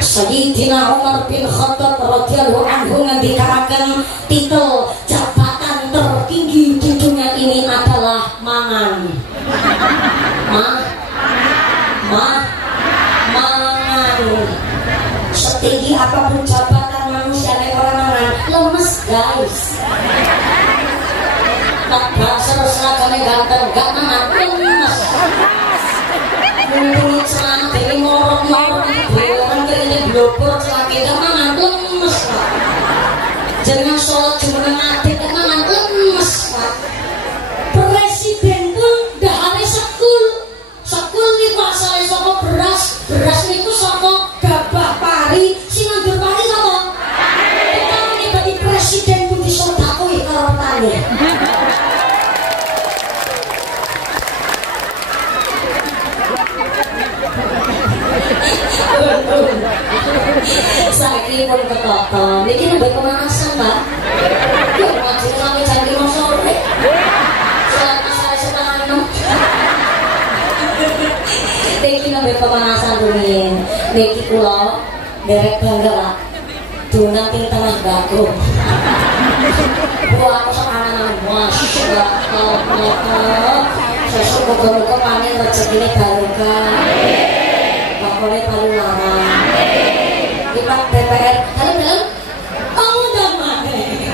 Sayyidina Umar bin Khattab radhiyallahu anhu ngendikaken titel jabatan tertinggi di dunia ini adalah mangan. Mangan. Setinggi apapun jabatan manusia nek orang mangan lemes guys. Tak basah seragamnya ganteng gak mangan lemes. Mumpuni celana dari morok-morok orang kayaknya blobor celana gak mangan lemes pak. Jangan sholat jumeneng adik gak mangan lemes pak. Presiden pun dahane sekul nih pak asalnya soko beras niku soko gabah pari sing nganggur pari sapa? Petani. Bagi presiden pun disodakoi karo petani. Saiki pun ketoton niki nembe pemanasan pak. Yo ngaji sampe jam 5 sore. Salat asar setengah 6. Niki nembe pemanasan rumiyin. Niki kula derek bangga lah. Dunang ping tengah bagus. Wah, aku sekarang masya Allah. Sesuk muga-muga panen rezekine barokah. Pokoknya paling lama. Kita DPR, halo. Kamu udah mati.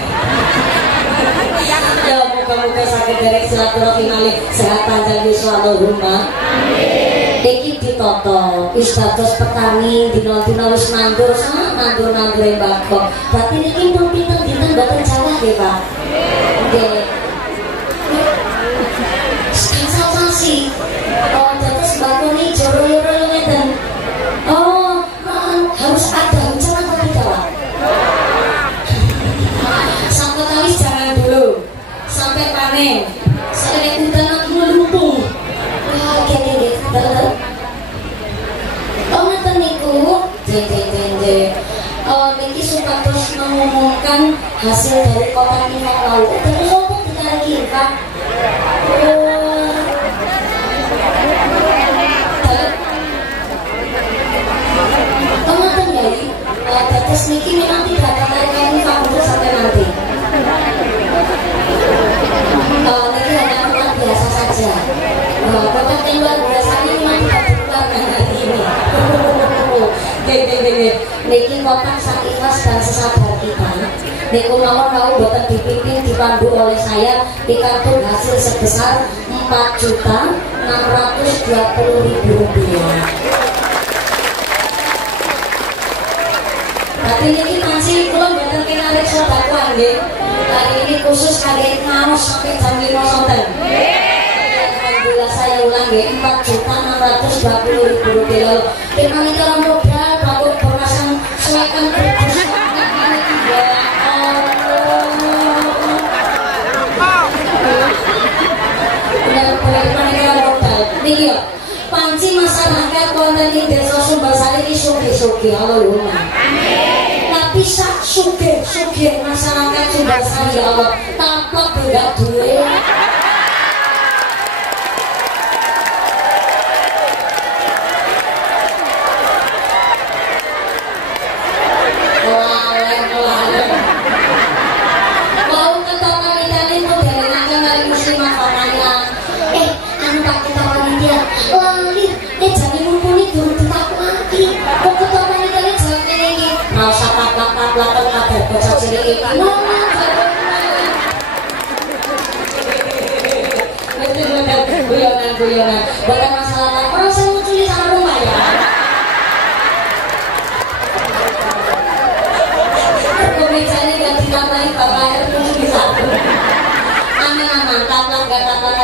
Ya, muka-muka sakit derek silakan. silaturahmi malih sehat panjang yuswa Allahumma amin. Iki ditoto wis dados petani dina-dina wis nandur nandur embako. Berarti niki pun pinten dinten boten Jawa nggih Pak. Nggih. Sensasi. Oh, dados mbako ni joro-joro ngeten. Oh, harus ada hujan atau tidak Pak? Sampai kali jangan dulu sampai panen. Saya udah melumpung. Oke. Oh ngeten niku, niki supados mengumumkan hasil dari kotak infak laut. Terus apa dikari infak? Ngeten dari batas niki memang tidak akan tarik infak untuk sampai nanti. Niki hanya kotak biasa saja. Kotak yang luar biasa ini memang tidak dikeluarkan hari ini. Niki kotak sak ikhlas dan sesabar kita. Niku mawon mau boten dipimpin dipandu oleh saya di kartu hasil sebesar Rp4.620.000. Tapi niki masih kula boten kenarik sedekah nggih. Hari ini khusus kalian mau sampai jam 5 sonten. Alhamdulillah saya ulang nggih Rp4.620.000. Kita ini orang muda takut berasang suaikan berdosa. Nih panci masyarakat konten di desa Sumbersari ini sugi-sugi Allahumma amin. Tapi sak sugi-sugi masyarakat Sumbersari ya Allah taplok enggak duwe. Mau ketemu ini model dari muslimah orangnya. Lali, jadi mumpuni dulu ditak lagi. Kok ketemu ini kali jalan ini? Mau sapak-sapak kabar bocah cilik iki. Guyonan. Bukan masalah orang saya muncul sama rumah ya. Pembicaraan ganti namanya Bapak Air muncul di satu. Aman-aman, taplak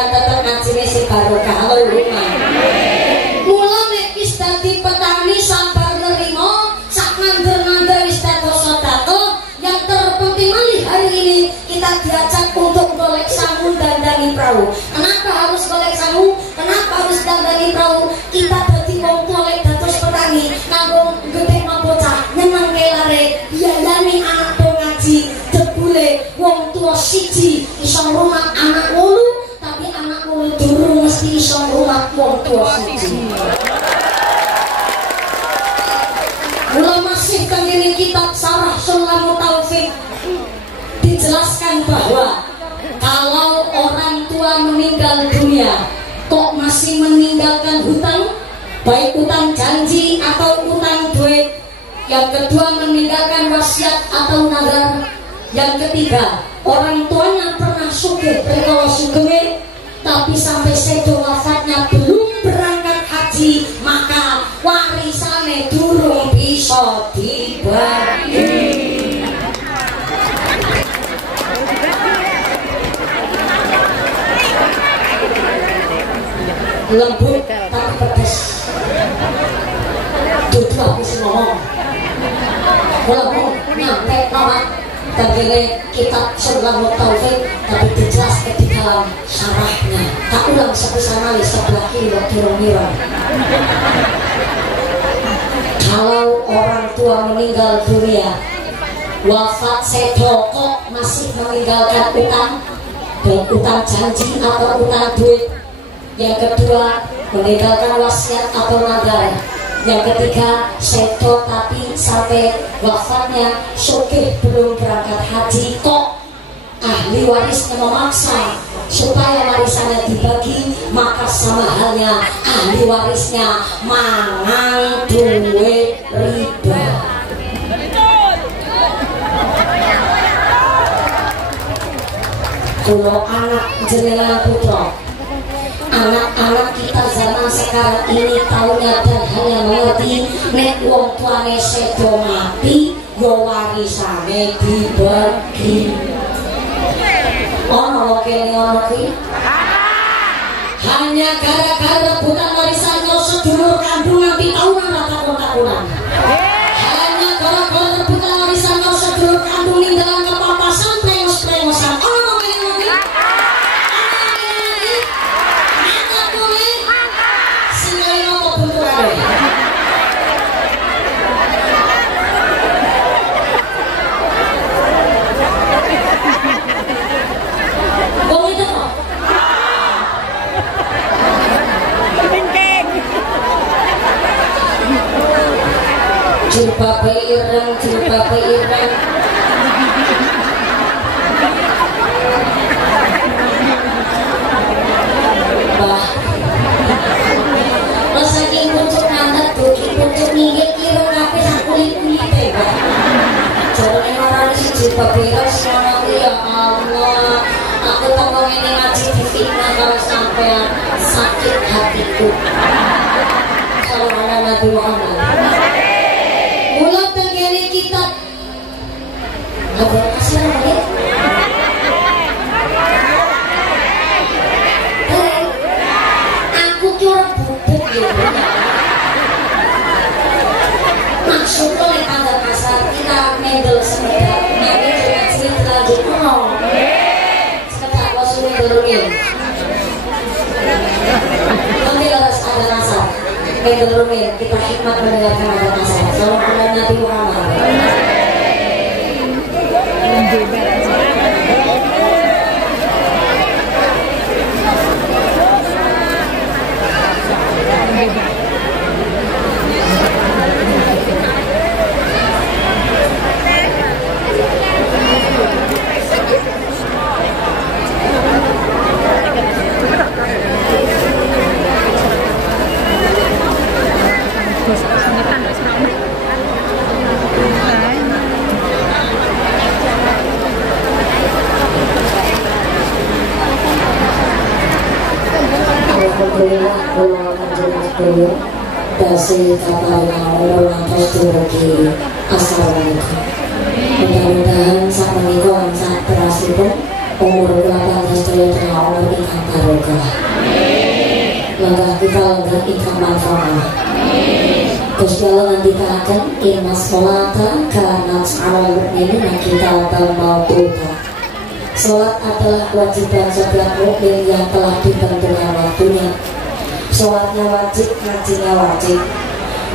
tetap ngaji si barokah Allahumma. Mula nek wis dadi petani sabar nerimo, sak nandur wis dados sedekah. Yang terpenting hari ini kita diajak untuk golek sangu dandani perahu. Kenapa harus golek sangu? Kenapa harus dandani perahu? Kita dadi wong golek dados petani, nanggung gede bocah, nyeneng kelare, biayani anak to ngaji, debule wong tua siji iso rumah anak wolu. Durung mesti iso rumah wong tua siji. Mula masih tengene kitab Syarah Sulamul Taufik dijelaskan bahwa kalau orang tua meninggal dunia kok masih meninggalkan hutang, baik hutang janji atau hutang duit, yang kedua meninggalkan wasiat atau nazar, yang ketiga orang tuanya pernah sugih rekawa sugih tapi sampai sedo wafatnya belum berangkat haji, maka warisannya durung bisa dibagi. Lembut tapi pedes. Dudu aku sih ngomong. Walaupun nyampe nama dari kitab Sulamul Taufik tapi dijelaskan di dalam syarahnya. Tak ulang sebesar sebelah kiri durung-durung. Kalau orang tua meninggal dunia, wafat sedo kok masih meninggalkan utang, baik utang janji atau utang duit. Yang kedua meninggalkan wasiat atau nazar. Yang ketiga sedo tapi sampai wafatnya sugih belum berangkat haji, kok ahli warisnya memaksa supaya warisannya dibagi, maka sama halnya ahli warisnya mangan duit riba. Kulo anak jenengan putra, anak-anak kita zaman sekarang ini taunya dan hanya mengerti nek wong tuane sedo mati yo warisane dibagi. Ono kene ngono ki hanya gara-gara rebutan warisannya sedulur kandung nanti tahunan rata kontak-kontak. Hanya gara-gara rebutan warisannya sedulur kandung ninggalan kepapasan prengos-prengosan. Ono kene ngono ki jilbabe ireng bah masa ki pucuk nandat ki pucuk minggir kira kabeh sak kulit-kulite bah jarane marane si jilbabe ireng sono ya Allah aku tau ngene ngaji difitnah kalau sampean sakit hatiku kalau ana Nabi Muhammad mulai tenggene kitab apa asal ya? Aku kira bubuk ya. Maksudnya nek tanda kasar kita mendel sekedar nanti dengan sini terlanjut ngomong. Sekedar wasune dorongin. Nanti harus ada rasa. Dorongin kita hikmat mendengarkan ada rasa. Salam ala Nabi Muhammad. Alhamdulillah kula panjenengan dasi kabarnya ulang posturki assalamualaikum. Mudah-mudahan sak menika sak berasipun umur 18 tahun Allah ingkang barokah. Langkah kita langkah ingkang manfaat. Gusti Allah ngendikaken inna sholata kanat 'alal mu'minina kitaban mawquta. Sholat adalah kewajiban setiap mukmin yang telah ditentukan waktunya. Sholatnya wajib, ngajinya wajib,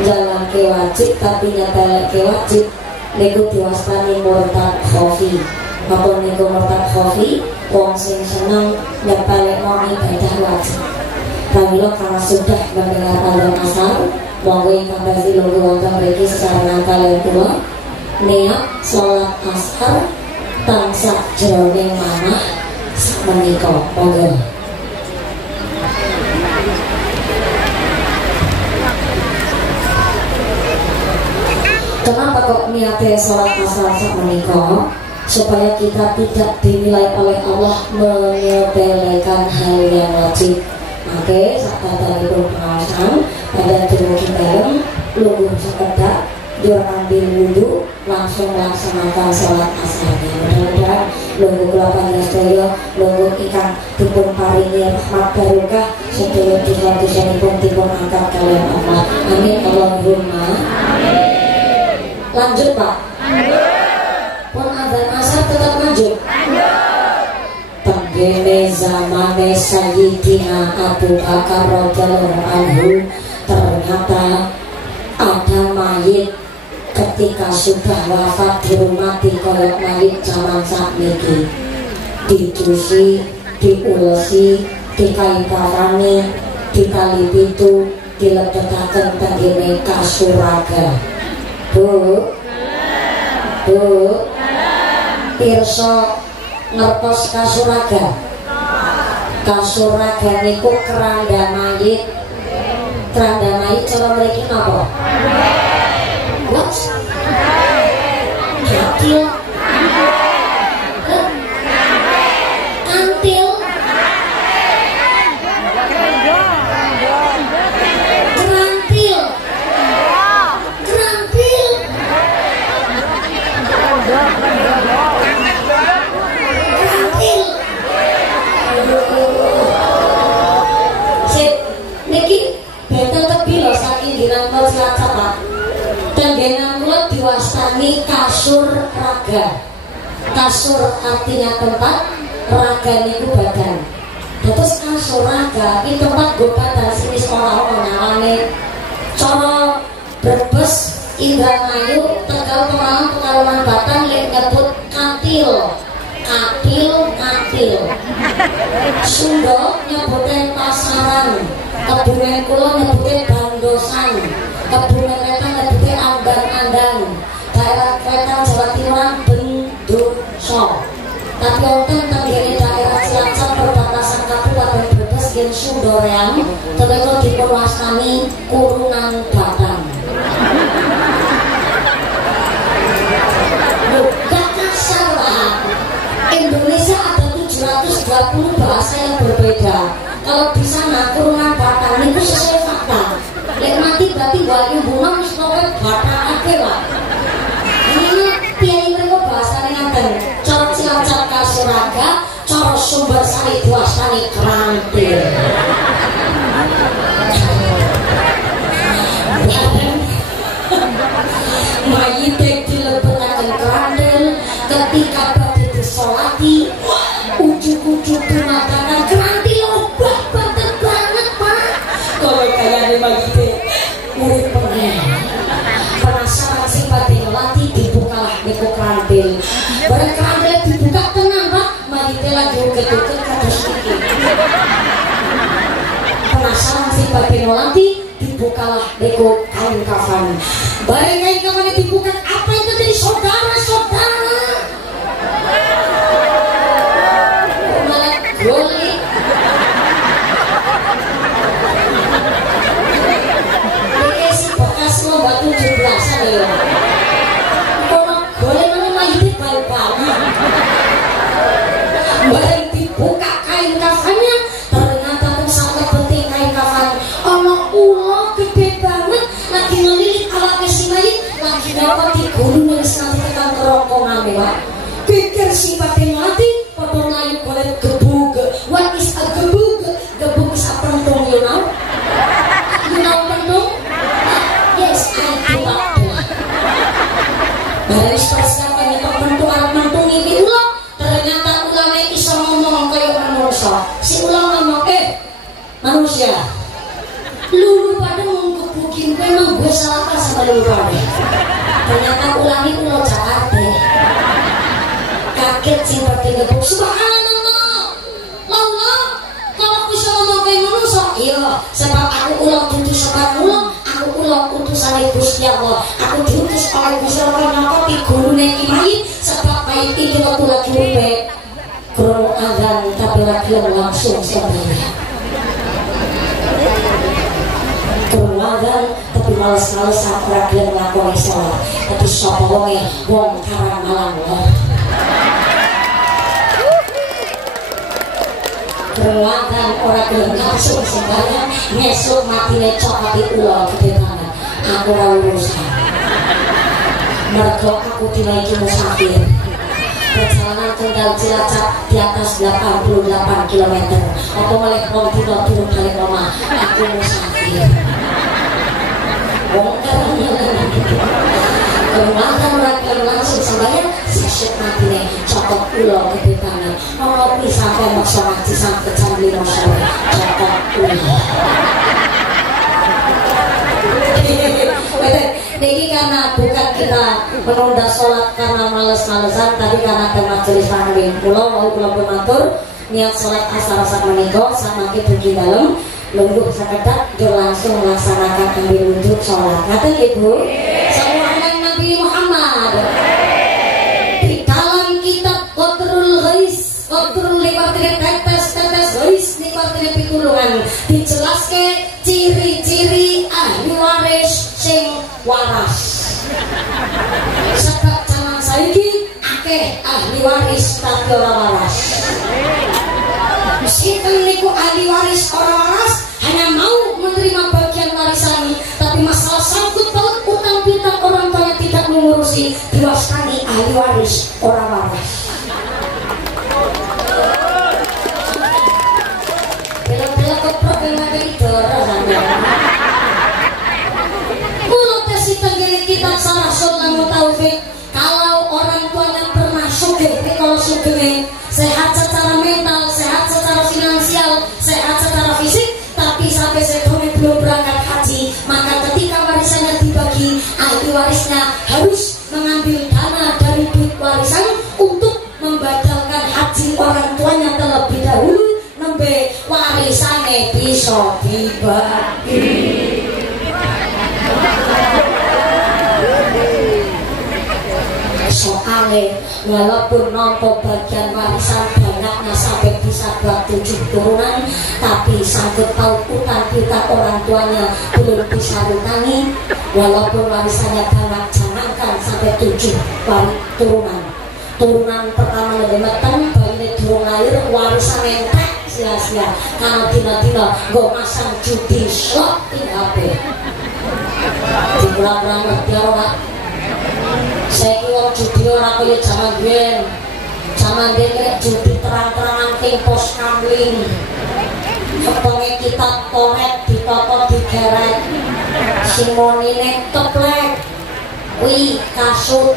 jalan ke wajib, tapi nyata ke wajib. Niku diwastani murtad khofi. Apa niku murtad khofi? Wong sing seneng nyepelekno ibadah wajib. Pramila kalau sudah mendengar adzan asar, monggo ingkang badhe lungguh wonten mriki secara kalian kula niat sholat asar tansah jroning manah menika monggo. Kenapa kok niatnya sholat asar menika? Supaya kita tidak dinilai oleh Allah menyepelekan hal yang wajib. Oke, saat tadi pengawasan pada dulu kita lungguh sekedar dia ambil wudhu langsung melaksanakan sholat asarnya. Mudah-mudahan lungguh kelapan sedaya lungguh ikan dipun paringi rahmat barokah sedaya dosa-dosa dipun angkat kalian Allah. Amin Allahumma. Lanjut Pak. Pun adzan asar tetap lanjut. Tenggene zamane Sayyidina Abu Bakar radhiyallahu anhu ternyata ada mayit ketika sudah wafat di rumah koyok mayit zaman sakniki dicuci, diulesi, dikai parani, ditali pitu, dilepetaken tenggene kasuraga. Bu, pirsa ngertos kasuraga. Kasuraga niku keranda mayit. Keranda mayit cara mriki napa? What? Katil. kasur raga. Kasur artinya tempat, raga niku badan. Terus kasur raga itu tempat go badan sini sekolah nyawane. Cara Brebes, Indramayu, Tegal, Pemalang, Pekalongan, Batang lek nyebut katil. Katil. Sunda nyebutin pasaran. Kebumen kula nyebutin bandosan. Kebumen Wetan nyebutin andang-andang. Daerah Wetan Jawa Timur bendoso. Tapi wonten tenggene daerah Cilacap perbatasan Kabupaten Brebes gen Sunda Reang temenika dipunwastani Kurungan Batang. Indonesia ada 720 bahasa yang berbeda. Kalau di sana Kurungan Batang itu sesuai fakta. Lek mati berarti balik bunga wis pokoke Batang akeh wae. Ini piye mereka bahasane ngaten. Cara Cilacap kasuraga, cara Sumber Sari diwastani Krantil. Mayite dilebetaken Krantil ketika solati ujuk-ujuk mengatakan Krantil obat banget Pak. Kalau kayak mayite murid pengen penasaran sih pada latih dibukalah niku Krantil. Barang Krantil dibuka tenang Pak, mayite lagi uget-uget kados iki. Penasaran sih pada latih dibukalah niku kain kafan. Barang kain kafan dibuka, apa itu dari saudara-saudara? Boleh. Ini si bekas lomba 17-an ya. Kalau boleh mana hidup balik-balik. Barang dibuka kain kafannya, ternyata sangat penting kain kafan. Ono ulo gede banget, lagi ngelilit ala kesimai, lagi dapat di gunung yang nanti tekan kerongkongan mewah. Pikir si batin mati, potong layu boleh gebug. What is a gebug? Gebug is a pentung, you know? You know pentung? Yes, I do not do. Dari persiapan itu pentung ini ulang. Ternyata ulangnya bisa ngomong kayak manusia. Si ulang ngomong, manusia, lu pada menggebukin memang gue salah apa sama lu pada. Ternyata ulangnya ulang Jakarta. Kaget sih berarti gebuk. Subhanallah. Allah, kalau bisa ngomong kayak manusia, iya. Sebab aku ulang tutus sebab ulang, aku ulang utusan Gusti Allah. Aku diutus oleh Gusti Allah nyokot di gurune Kiai. Sebab baik itu waktu lagi urip. Krono azan tapi lagi langsung sembahyang. Krono azan tapi males-males saat lagi nglakoni salat. Tapi sapa wong karang malang. Berlagan orang gelem langsung sembahyang ngesuk matine cokati ulo gede banget. Aku ora urusan. Mergo aku dinaiki musafir. Perjalanan tunggal Cilacap di atas 88 km. Apa malah wong dina turun dari omah. Aku musafir. Wong Berlagan orang langsung sembahyang sesek matine cokot ulo gede banget. Ngopi sampai maksa ngaji sampai jam 5 sore cokot ulo. Ini karena bukan kita menunda sholat karena males-malesan, tapi karena ada majelis taklim. Pulau mau pulau matur niat sholat asar sak menika sama kita di dalam lungguh sekedap langsung melaksanakan ambil wudhu sholat. Ngaten Ibu? Sallallahu Nabi Muhammad. Di dalam kitab Qatrul Ghais, Qatrul lewat tetes Ghais niku pitulungan dijelaskan ciri-ciri ahli waris sing waras. Sebab zaman saiki akeh ahli waris tapi ora waras. Meskipun niku ahli waris ora waras, hanya mau menerima bagian warisan, tapi masalah sangkut paut utang piutang orang tuanya tidak mengurusi, diwastani ahli waris ora waras. Bela-bela keprok yang ada itu rasanya. Mulut si tenggiri kitab Sarah Sultan Taufik. Kalau iso dibagi. Soalnya walaupun nompo bagian warisan banyaknya sampai bisa buat 7 turunan, tapi sangkut paut utang kita orang tuanya belum bisa lutangi. Walaupun warisannya banyak, jangankan sampai 7 turunan. Turunan pertama lebih meteng, bayinya durung lahir, warisan entek sia-sia karena tina-tina gue masang judi slot di HP. Diulang-ulang ngerti orang. Saya kira judi orang kaya zaman biyen. Zaman biyen kaya judi terang-terangan ting pos kamling. Kepenge kita toret ditoto digeret. Simonine teplek. Wih kasut.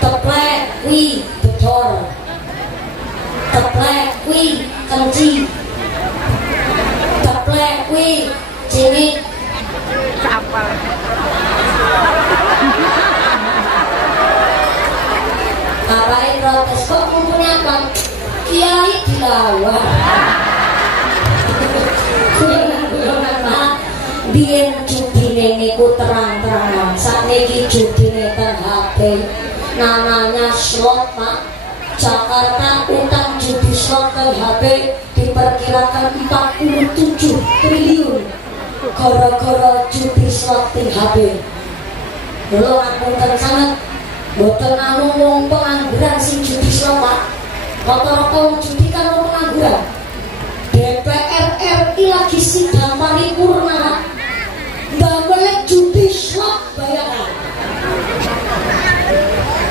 Teplek wih bedor. Teplek wih kenci. Teplek wih cilik. Capal. Ngapain protes kok ngomongnya apa? Kiai dilawan. Biyen judine niku terang-terangan. Sakniki judine ten HP. Namanya slot, Pak. Jakarta utang judi slot ten HP diperkirakan 47 triliun. Gara-gara judi slot ten HP. Lho ngapunten sanget. Boten anu wong pengangguran sing judi slot, Pak. Rata-rata wong judi kan wong pengangguran. DPR RI lagi sidang paripurna. Ndamel judi slot bayangan.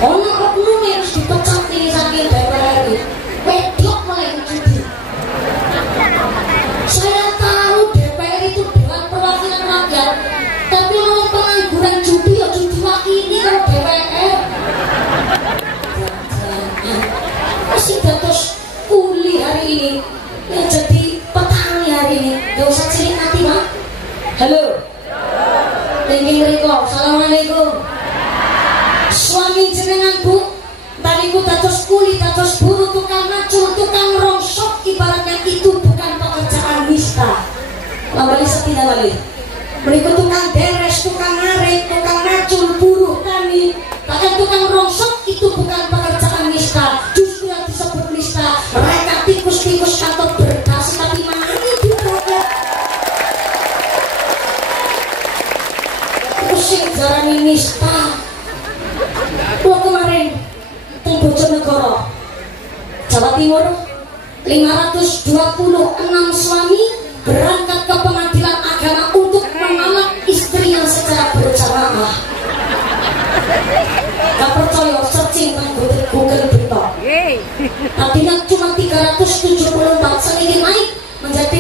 Ono oknum yang harus dipecat ini saking DPR RI. Wedok mulai judi. Saya tahu DPR itu Dewan Perwakilan Rakyat, tapi wong pengangguran judi ya judi wakili kalau DPR. Masih dados kuli hari ini, yang jadi petani hari ini. Gak usah cilik hati, Pak. Halo. Tinggi ngeriko. Assalamualaikum. Suami jenengan Bu, tadi ku dados kuli, dados buruh, tukang macul, tukang rongsok, ibaratnya itu bukan pekerjaan nista. Lambali setina balik. Berikut tukang beres, tukang ngarit, tukang macul, buruh, tani. Bahkan tukang rongsok itu bukan pekerjaan nista. Justru yang disebut nista, mereka tikus-tikus kantor berkas, tapi mana itu produk. Pusing jarani nista. Pulau kemarin teng Bojonegoro, Jawa Timur, 526 suami berangkat ke pengadilan agama untuk menolak istrinya secara berjamaah. Gak percaya, searching kan Google berita. Tadinya cuma 374, sedikit naik menjadi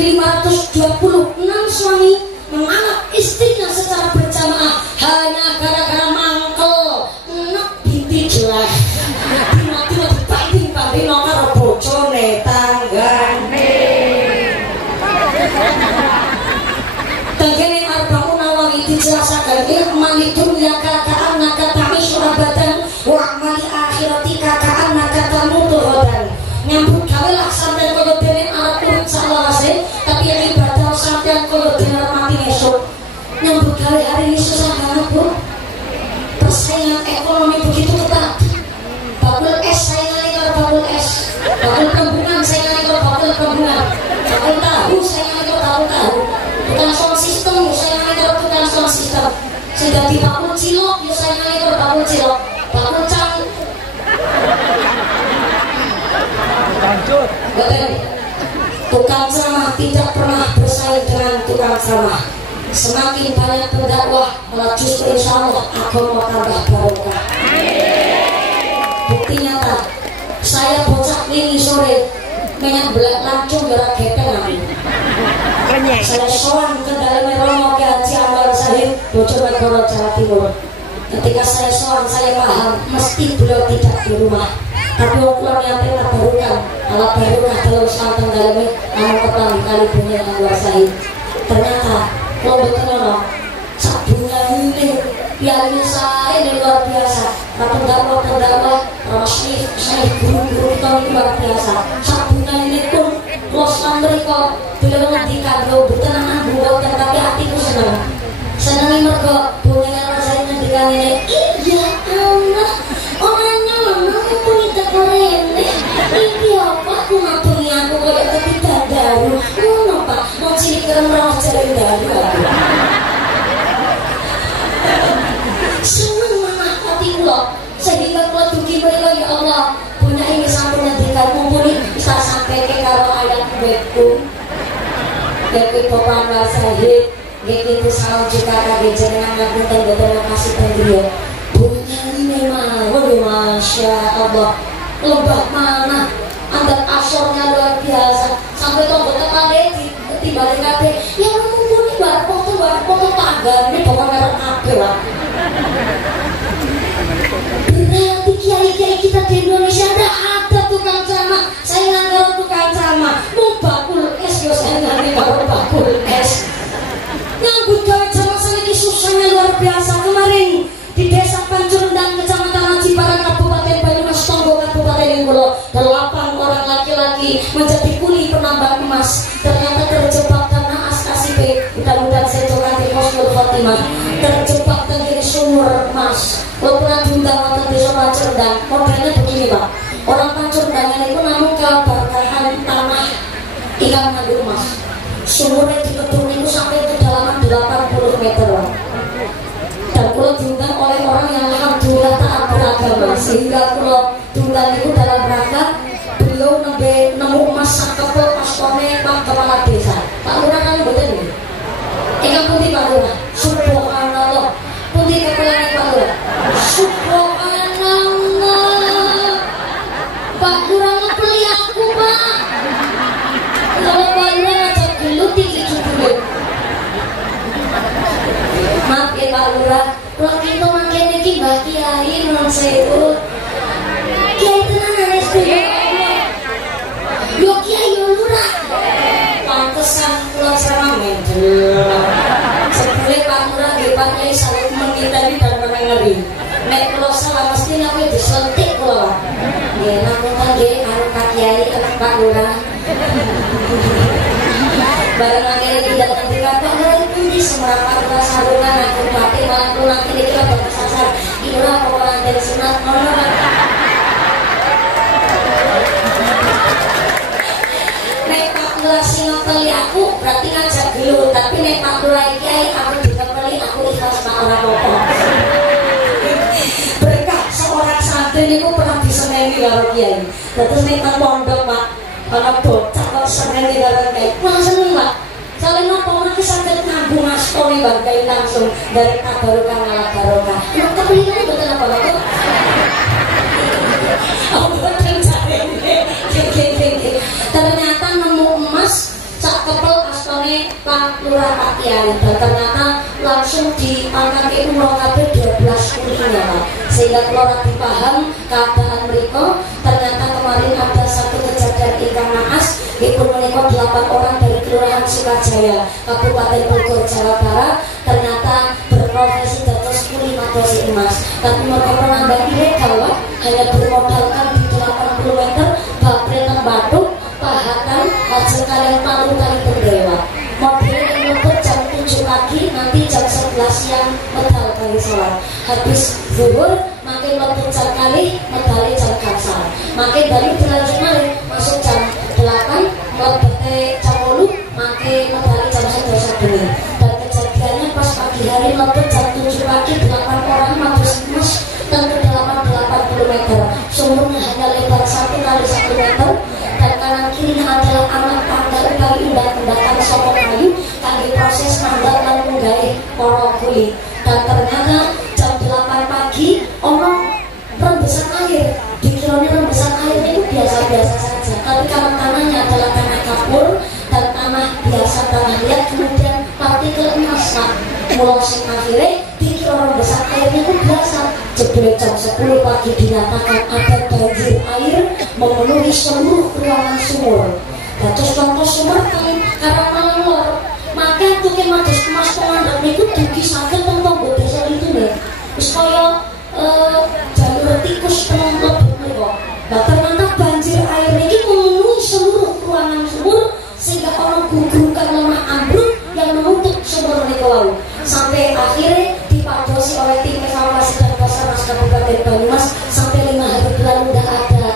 526 suami menolak istrinya secara berjamaah hanya gara-gara mangkel enak binti jelek. Tiba-tiba dibanding-banding karo bojone tanggane. Tanggane Arba'un Nawawi dijelasakan ilmani dunya kaka'an naka ta'ishu abadan wa amali akhirati kaka'an naka tamutu hodan. Nyambut gawe lah sampai kalau dene arep urip salawase, tapi yang ibadah sampai kalau dene mati esok. Nyambut gawe hari ini susah banget, Bu. Persaingan ekonomi begitu ketat. Bakul es saingannya kalau bakul es. Bakul kembungan saingannya kalau bakul kembungan. Bakul tahu saingannya kalau bakul tahu. Tukang sound system saingannya kalau tukang sound system. Sudah di bakul cilok saingannya kalau bakul cilok. Bakul cang. Lanjut. Tukang ceramah tidak pernah bersaing dengan tukang ceramah. Semakin banyak pendakwah, malah justru insya Allah agama tambah barokah. Bukti nyata, saya bocah ini sore minyak belak lancung berat gepeng. Saya sowan ke dalam Romo ke Haji Anwar Zahid, Bojonegoro, Jawa Timur. Ketika saya sowan, saya paham mesti beliau tidak di rumah. Tapi ukuran yang telah barukan, alat barokah dalam santan dalamnya, namun petang kali punya Anwar Zahid. Ternyata kalau betul sabunnya ini yang saya ini luar biasa. Terdakwa rasmi saya guru-guru kita luar biasa. Sabunnya ini pun los mereka beliau menghentikan Betku Beti Popanda Sahid Gitu salam juga kage jenengan ngapunten terima kasih tenggriya. Bunyi ini mawon ya Masya Allah. Lebah mana Anda asornya luar biasa sampai tombol tekan dibalik kabeh yang mumpuni barpo tangga ini bawa merek kabeh lah. Berarti kiai-kiai kita di Indonesia tidak ada tukang camak. Saya nggak tukang camak mau bakul es yo saya nggak tahu bakul es nyambut gawe camak saniki susahnya luar biasa. Kemarin di desa Pancurendang kecamatan Ciparan Kabupaten Banyumas Tonggo Kabupaten Inggulo 8 orang laki-laki menjadi kuli penambang emas ternyata terjebak karena askasipe. Mudah-mudahan saya coba di Husnul Khotimah terjebak di sumur emas. Kalau pernah diundang waktu desa Pancurendang modelnya begini Pak, orang Pancurendang itu namun keberkahan tanah ikan mengandung emas. Sumurnya di gedung itu sampai kedalaman 80 meter Pak. Dan kalau diundang oleh orang yang alhamdulillah taat beragama sehingga kalau diundang itu dalam rangka beliau nemu emas sakepel askone Pak Kepala Desa Pak Lurah kan betul ini ingat putih Pak Lurah subhanallah putih kepala Pak Lurah subhanallah Pak Lurah ngepeli aku Pak kalau Pak Lurah ngajak gelut dikit dulu. Maaf ya Pak Lurah, kalau kita makin ini Mbak Kiai non sewu Kiai tenanan ya setuju yo Kiai yo Lurah pantesan pulang sama medel sebelum Pak Lurah di Pak Kiai saling mengitari dan menengeri nek kalau salah mesti aku disentik kalau ya namun kan dia anu Pak Kiai Pak Lurah barang akhirnya tidak terdengar Pak Lurah itu di semerapat kita sarungan aku batik malah pulang ini kita bersasar inilah pokoknya dari sunat orang nek Pak Lurah singa kali aku berarti ngajak dulu tapi nek Pak Lurah Kiai aku dikepeli aku ikhlas Pak orang pokok berkah seorang santri itu pernah disenengi karo Kiai terus nek pondok Pak kalau bocah kalau seneng di dalam kayak malah seneng Pak soalnya nopo orang kesangkut nabung astoni bangkai langsung dari tabarukah ngalah barokah yang kepilihan betul apa Pak oh betul ternyata nemu emas sak kepel astoni Pak Lurah Pak Kiai dan ternyata langsung diangkat ke umroh kabeh 12 kulinya Pak sehingga kalau dipaham keadaan mereka ternyata kemarin ada satu kejadian ikan naas itu menikah 8 orang dari Kelurahan Sukajaya Kabupaten Bogor Jawa Barat ternyata berprofesi dados kuli madosi emas tapi mereka penambang ilegal hanya bermodalkan di 80 meter baterai batu pahatan hasil kalian palu kali berdewat mobil yang lembut jam 7 pagi nanti jam 11 siang medal kali sholat habis zuhur makin lembut jam kali medal jam kasar makin dari berlanjut malam masuk jam 8 melebete jam 10 makin medal jam 11 dulu dan kejadiannya pas pagi hari lembut jam 7 pagi 8 orang mabus emas dan kedalaman 80 meter sumurnya hanya lebar 1 kali 1 meter dan kanan kirinya adalah anak tangga kali indah-indahkan sopok kayu kali proses mandal dan menggali porok kulit dan ternyata jam 8 pagi orang rembesan air dikiranya rembesan air itu biasa-biasa saja tapi kalau tanahnya adalah tanah kapur dan tanah biasa tanah liat kemudian partikel emas mulai akhirnya dikira rembesan airnya itu biasa jebule jam 10 pagi dinyatakan ada banjir air memenuhi seluruh ruangan sumur dan terus contoh sumur kan karena malor maka itu kemadus emas pengandang itu dugi sakit tentang desa itu nih supaya jalur tikus tenang lebut nih kok nah ternyata banjir air ini memenuhi seluruh ruangan sumur sehingga orang gugurkan lemah ambruk yang menutup sumur Nikolau sampai akhirnya dipadosi oleh tim evaluasi dan Basarnas Kabupaten Banyumas sampai 5 hari bulan udah ada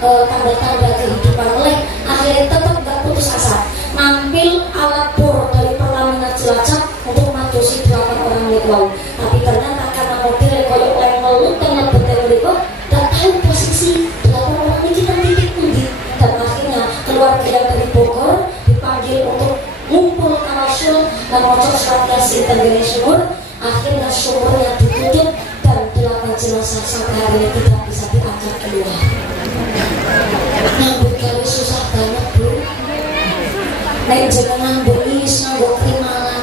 tanda-tanda kehidupan oleh akhirnya tetap gak putus asa ngambil alat bor dari Pertamina Cilacap untuk madosi 8 orang Nikolau tapi ternyata karena mobil kalau yang melutang lebetnya mereka gak tahu posisi 8 orang ini kita titik pundi dan akhirnya keluarga yang dari Bogor memotong surat Yasin tenggiri sumur. Akhirnya sumurnya ditutup dan 8 jenazah sampai hari ini tidak bisa diangkat keluar. Nyambut gawe susah banget Bu. Nek jenengan beli nganggo krimalan,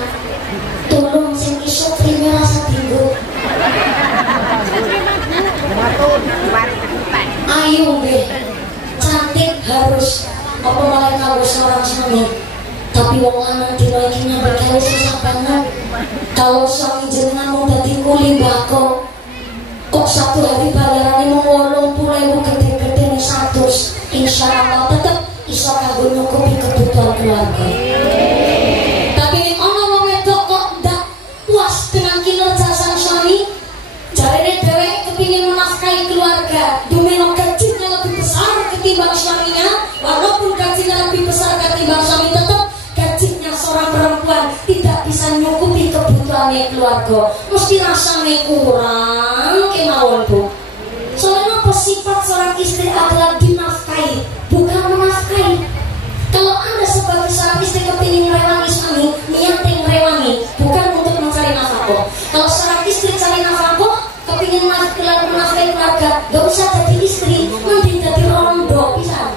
tolong sing iso krime rasa dinggo. Ayo nggih, cantik harus apa malah kalau seorang suami. Tapi wong lanang dina iki nyambut gawe susah banget. Kalau suami jenengan mau dadi kuli mbako, kok satu hari bayarane mau 80.000 gede-gede nih 100, insya Allah tetep iso kanggo nyukupi kebutuhan keluarga. Tapi nek ana wong wedok kok ndak puas dengan kinerja sang suami, jarene dheweke kepingin menafkahi keluarga, dumeno gajinya lebih besar ketimbang suaminya, walaupun gajinya lebih besar ketimbang suami, tetap gajinya seorang perempuan tidak bisa nyukupi kebutuhannya keluarga, mesti rasanya kurang kemauan Bu. Soalnya apa sifat seorang istri adalah dinafkahi, bukan menafkahi. Kalau Anda sebagai seorang istri kepingin merewangi suami, niatnya merewangi, bukan untuk mencari nafkah. Kalau seorang istri cari nafkah, kepingin menafkahi keluarga, gak usah jadi istri, mending jadi rondo bisa.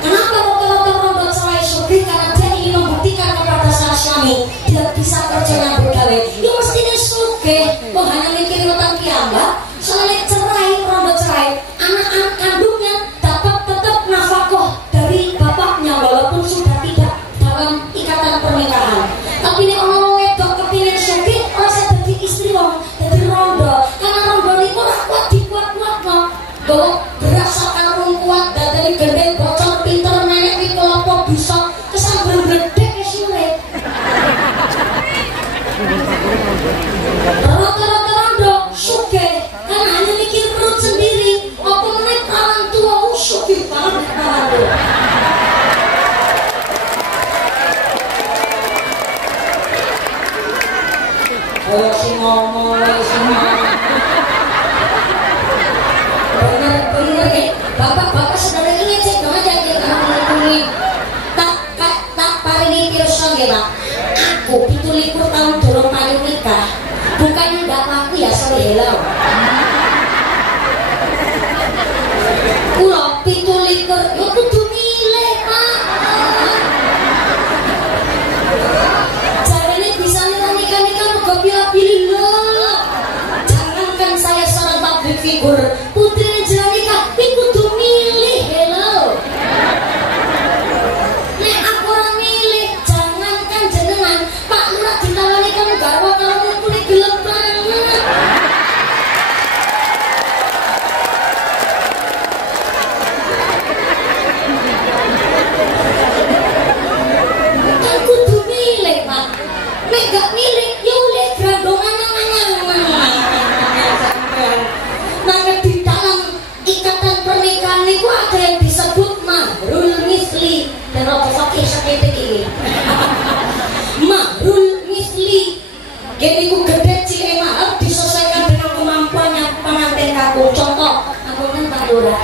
Kenapa rondo cerai sugi? Karena dia ingin membuktikan kepada sang suami dia bisa kerja nyambut gawe. Ya mestinya sugi, kok hanya mikir utang piyambak. Soalnya cerai, rondo cerai, anak-anak kandungnya dapat tetap nafkah dari bapaknya walaupun sudah tidak dalam ikatan pernikahan. Tapi ini orang wedok kepilih sugi, rasa jadi istri wong, jadi rondo. Karena rondo ini ora kuat dikuat-kuat no. Bahwa berasa karung kuat dari gede bocor pinter nenek di kelompok bisa kesambar gede ke sulit. Rata-rata rondo suge karena hanya mikir perut sendiri. Apa menek orang tua suge banget banget. Ayo si ngomong, si ngomong. Bener nih, bapak saudara ini cek dong aja dia ini tak paringi pirsa nggih Pak. Aku 17 tahun durung payu nikah. Bukannya ndak aku ya sorry hello. Kula 17 yo kudu milih Pak. Jarene bisa nikah-nikah kok pilih-pilih lho. Jangankan saya seorang public figure, putri kudu milih, hello. Nek aku orang milih, jangankan jenengan, Pak Lurah ditawani kamu garwa kalau mumpuni gelem banget. Kan kudu milih Pak. Nek gak milih, ya oleh grandongan nah di dalam ikatan pernikahan itu ada yang disebut mahrul misli. Dan apa fakih seperti ini mahrul misli jadi ku gede cilik mahal disesuaikan dengan kemampuannya pengantin kamu. Contoh aku kan Pak Lurah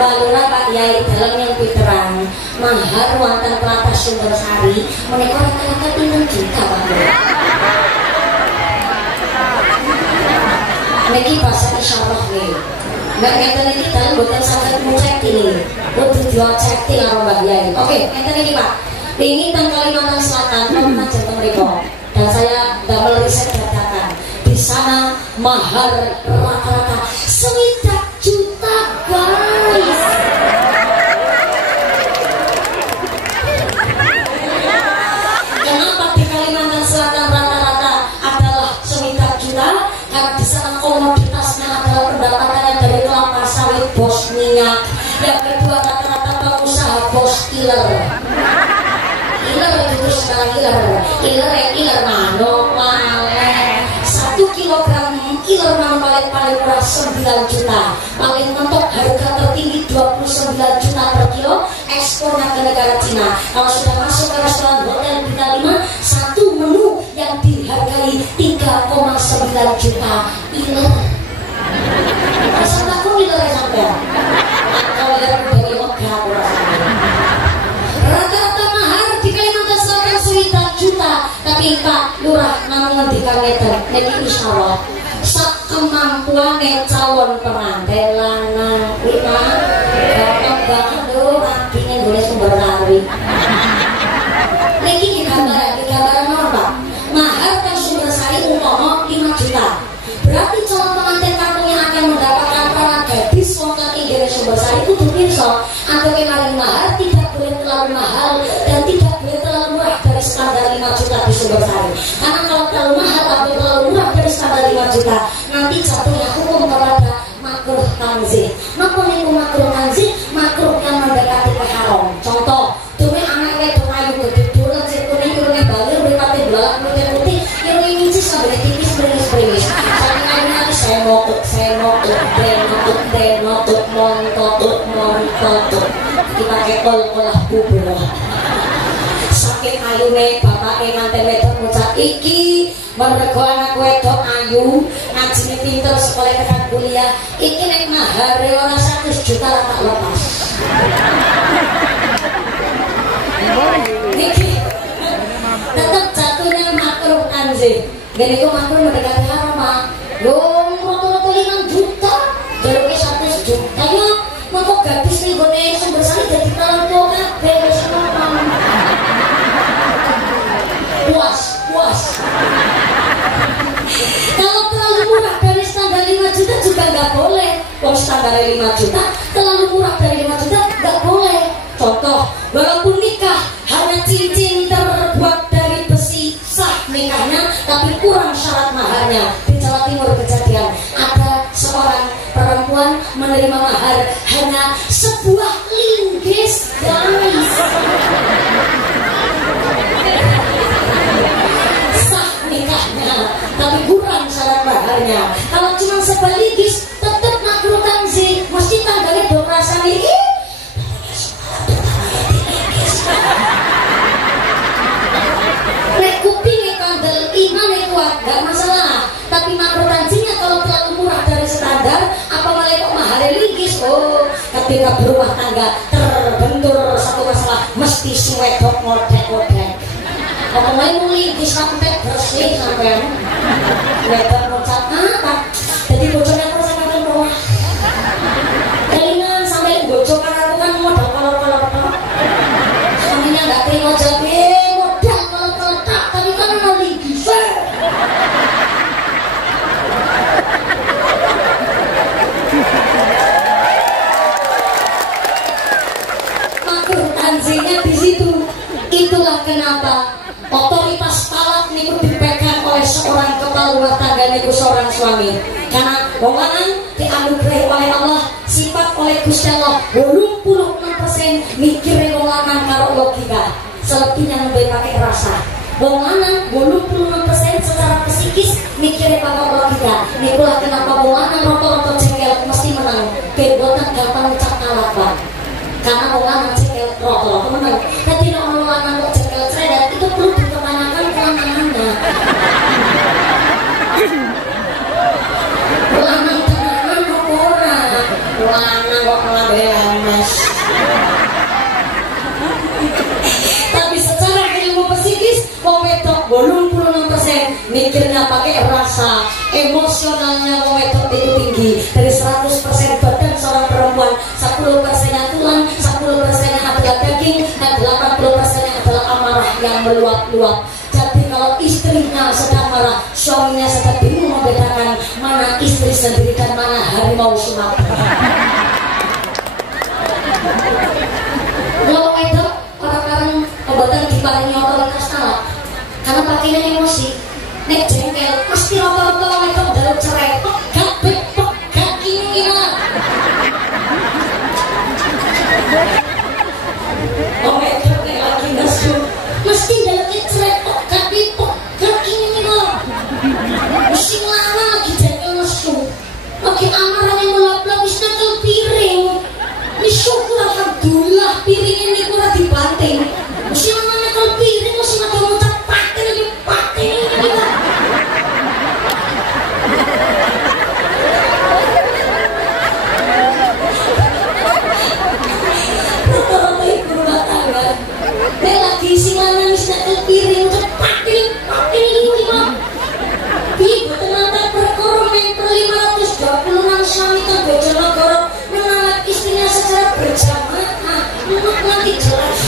Pak Lurah Pak Yai dalam yang terang mahar wonten Tlatah Sumbersari menika rata-rata 3 juta Pak Lurah. Niki bahasa isyarah nih. Mbak ngeten iki dalem boten saged mucek ini. Kudu diocekti karo Mbak Yai. Oke, ngeten iki Pak. Ini teng Kalimantan Selatan, pernah jatuh mriko. Dan saya damel riset dadakan. Di sana mahar rata-rata 1 juta guys. Kenapa di Kalimantan Selatan rata-rata adalah 1 juta? Karena di sana komoditasnya adalah pendapatannya dari kelapa sawit bos minyak. Yang kedua rata-rata pengusaha bos killer. Killer itu sekarang killer mano paling 1 kilogram killer mano paling murah 9 juta. Paling mentok harga tertinggi 29 juta per kilo. Ekspornya ke negara Cina. Kalau sudah masuk ke restoran hotel bintang 5, 1 menu yang dihargai 3,9 juta. Killer ya sampai. Kalau dari Mekah rata-rata mahar di Kalimantan Selatan 1 juta, tapi Pak Lurah namun ngendikan ngeten niki insyaallah sak kemampuane calon pengantin lanang kuwi mah gampang banget lho artine boleh sumber lari. Niki gambaran apa? Mahar kan sumber sari umpama 5 juta. Berarti calon pengantin kampung yang akan mendapatkan para gadis wonten ing sumber sari kudu pirsa antuk maring mahar tidak boleh terlalu mahal dan tidak boleh terlalu murah dari standar 5 juta di sumber sari. Karena kalau terlalu mahal atau terlalu murah dari standar 5 juta nanti jatuhnya hukum kepada makruh tanzih. Napa niku makruh tanzih? Makruh yang mendekati ke haram. Contoh, duwe anak wedok ayu gede duren sing kuning irunge balir mripate blalak putih-putih irunge ngicis sampe tipis bringis-bringis. Saking ayune ati senotut montot dipake kol-kolah bubur. Saking ayune bapake manten wedok ngucap iki mergo anak wedok ayu ngajine pinter sekolah tekan kuliah iki nek mahare ora 100 juta lah tak lepas. Niki tetap jatuhnya makruh tanzih. Gini kok makruh mendekati haram Pak. Lho rata-rata 5 juta jaluke 100 juta ya mengko gadis ning gone sumber sari dadi talon tua kabeh wis ngomong. Puas. Kalau terlalu murah dari standar 5 juta juga nggak boleh. Kalau standar 5 juta terlalu murah dari 5 juta nggak boleh. Contoh, walaupun nikah hanya cincin terbuat dari besi sah nikahnya, tapi kurang syarat maharnya. Di Jawa Timur kejadian ada seorang perempuan menerima mahar hanya sebuah linggis, guys. Sah nikahnya, tapi kurang syarat maharnya. Kalau cuma sebalikis, tetap makruh tanzih. Mesti tanggalnya dong rasanya. Nek kupingnya kandel, imannya kuat, gak masalah. Tapi makruh tanzihnya kalau terlalu murah dari standar, apa malah kok mahalnya linggis? Oh, ketika berumah tangga terbentur satu masalah, mesti suwedok modek-modek. Ngomongnya mau linggis sampai bersih sampai wedok ngucap apa? Jadi bocornya aku rasa kangen bawah. Kelingan sampai bocokan aku kan modal kolor-kolor. Suaminya nggak terima jadi modal kolor-kolor tak, tapi kan mau linggis. Makruh tanzihnya di situ. Itulah kenapa otoritas talak niku dipegang oleh seorang kepala rumah tangga niku seorang suami. Karena wong lanang dianugerahi oleh Allah sifat oleh Gusti Allah 86% mikire wong lanang karo logika, selebihnya lebih pakai rasa. Wong lanang 86% secara psikis mikire pakai logika. Nikulah kenapa wong lanang rata-rata jengkel mesti menang. Boten gampang ucap talak, Pak. Karena wong lanang jengkel rata-rata menang. Dadi nek wong lanang kok jengkel cedet itu perlu dipertanyakan kelanangannya. Lanang tenanan kok ora. Lanang kok ngelawan Mas. Tapi secara ilmu psikis wong wedok 86% mikirnya pakai rasa, emosionalnya wong wedok itu tinggi. Dari 100% badan seorang perempuan 10%-nya tulang, 10%-nya adalah daging, dan 80%-nya adalah amarah yang meluap-luap. Jadi kalau istrinya sedang marah, suaminya sedang bingung membedakan mana istri sendiri dan mana harimau Sumatera. Kalau wedok orang-orang obatan diparingi otoritas talak karena pakainya emosi. Nek jengkel pasti rata-rata wedok dalam cerai. Gak bepok, gak kira. Oh wedok nek lagi nesu mesti dalam cerai. Gak bepok, gak kira. Mesti lama lagi jengkel nesu. Lagi amarahnya melap-lap isna kel piring. Ini syukur alhamdulillah piring ini kurang dibanting. Mesti namanya kel piring mesti ada ngucap paten. nanti jelas.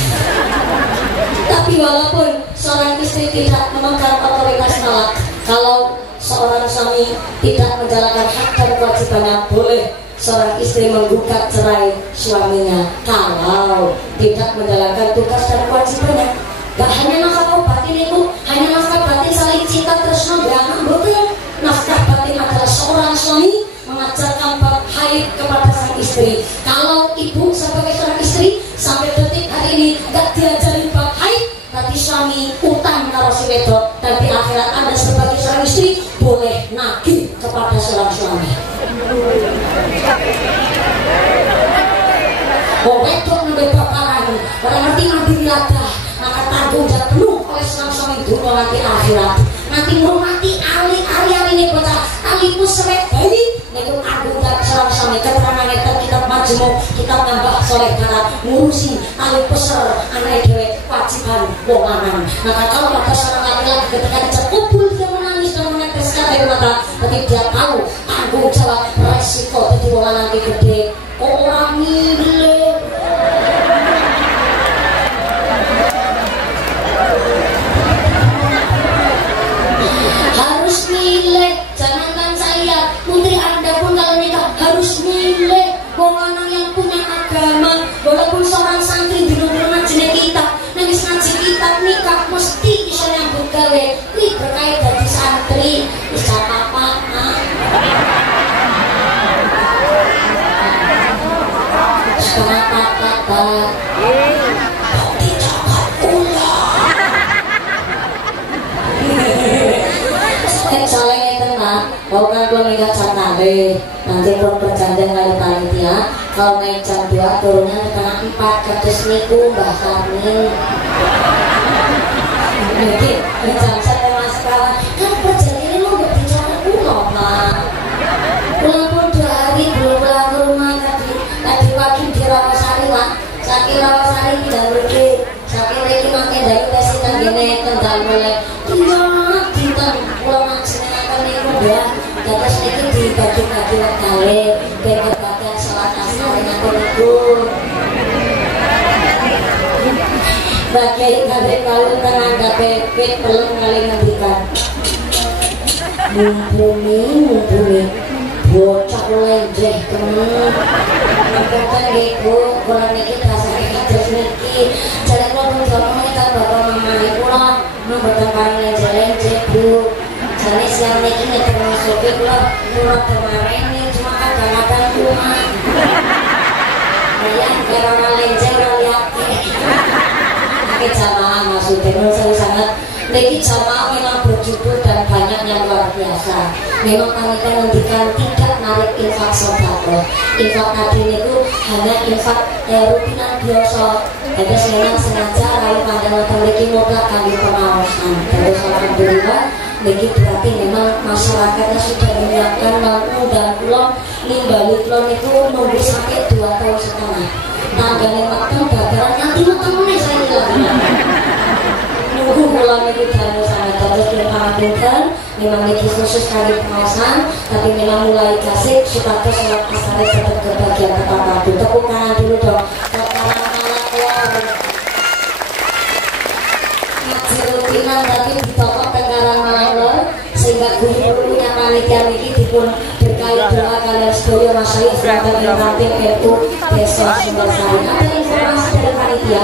Tapi walaupun seorang istri tidak memegang otoritas talak, kalau seorang suami tidak menjalankan hak dan kewajibannya, boleh seorang istri menggugat cerai suaminya kalau tidak menjalankan tugas dan kewajibannya. Gak hanya nafkah batin itu, hanya nafkah batin saling cinta tresno anak betul. Nafkah batin adalah seorang suami mengajarkan bab haid kepada sang istri. Kalau ibu sebagai seorang istri sampai detik hari ini gak diajari bab haid, berarti suami utang karo si wedok, dan di akhirat Anda sebagai seorang istri boleh nagih kepada seorang suami. Oh wedok nambah baparan, orang ngerti nabi wiladah, maka tanggung jawab penuh oleh seorang suami dunia nanti akhirat. Nanti menghormati ahli-ahli ini bocah ahli musrek bayi, itu tanggung jawab seorang suami. Keterangan itu kitab majmu, kitab nambah soleh karena ngurusi ahli peser anak dewe kewajiban wonganan. Maka kalau ada seorang laki-laki ketika dicap kubul dia menangis dan meneteskan air mata, tapi dia tahu tanggung jawab resiko jadi wonganan gede. Orang milih harus milih, jangankan saya, putri Anda pun kalau nikah harus milih wong yang punya agama. Walaupun seorang santri di rumah ngaji kita, nangis ngaji kita nikah mesti bisa nyambut gawe. Wih berkait dari santri, bisa apa? Kata-kata tidak ulang. Soalnya tenang, kau kan belum ingat santai. Nanti pun perjanjian kali panitia, kalau naik jam 2 turunnya di tengah 4 kertas niku Mbah Karni. Jadi jam saya mas kawan, kan perjanjian lu nggak bicara pulau Pak. Pulang pun 2 hari belum pulang ke rumah tadi pagi di Rawasari lah. Sakit Rawasari tidak pergi, sakit lagi makin dari pesi tanggine tendang mulai. Kita pulang maksudnya akan niku ya. Terus itu dibagi-bagi wakale, bagi-bagi sholat asar dengan niku. Bagi kalau tenaga pepet belum kali ngendikan. Mumpuni bocah lenjeh temen. Bukan gitu, kurang niki rasanya terus niki. Jadi kalau menjawab kita bapak mama ibu lah, membutuhkan lenjeh bu. Jadi siang niki nih termasuk itu lah, turut kemarin nih cuma kadang-kadang cuma. Ayah karena lenjeh lihat. Pakai jamaah maksudnya, menurut saya sangat. Niki jamaah memang berjubel dan banyak yang luar biasa. Memang panitia menghentikan tidak narik infak sedekah. Infak tadi itu hanya infak rutinan biasa. Jadi memang sengaja lalu pada memiliki modal kami pengawasan. Terus alhamdulillah, niki berarti memang masyarakatnya sudah menyiapkan lampu dan pulau nimbali pulau itu nunggu sampai 2 tahun setengah. Tanggalnya matang bakaran nanti matang nih saya lagi. Nunggu pulau itu dan sangat terus dipanggilkan. Memang ini khusus kali pengawasan, tapi memang mulai kasih supaya sholat asar tetap kebagian tepat waktu. Tepuk tangan dulu dong. Ngaji rutinan tapi di toko Tenggarang Malangor, sehingga guru-gurunya panitia ini dipun berkait doa kalian sedoyo masyarakat selatan yang nanti itu besok Sumber Sari. Ada informasi dari panitia,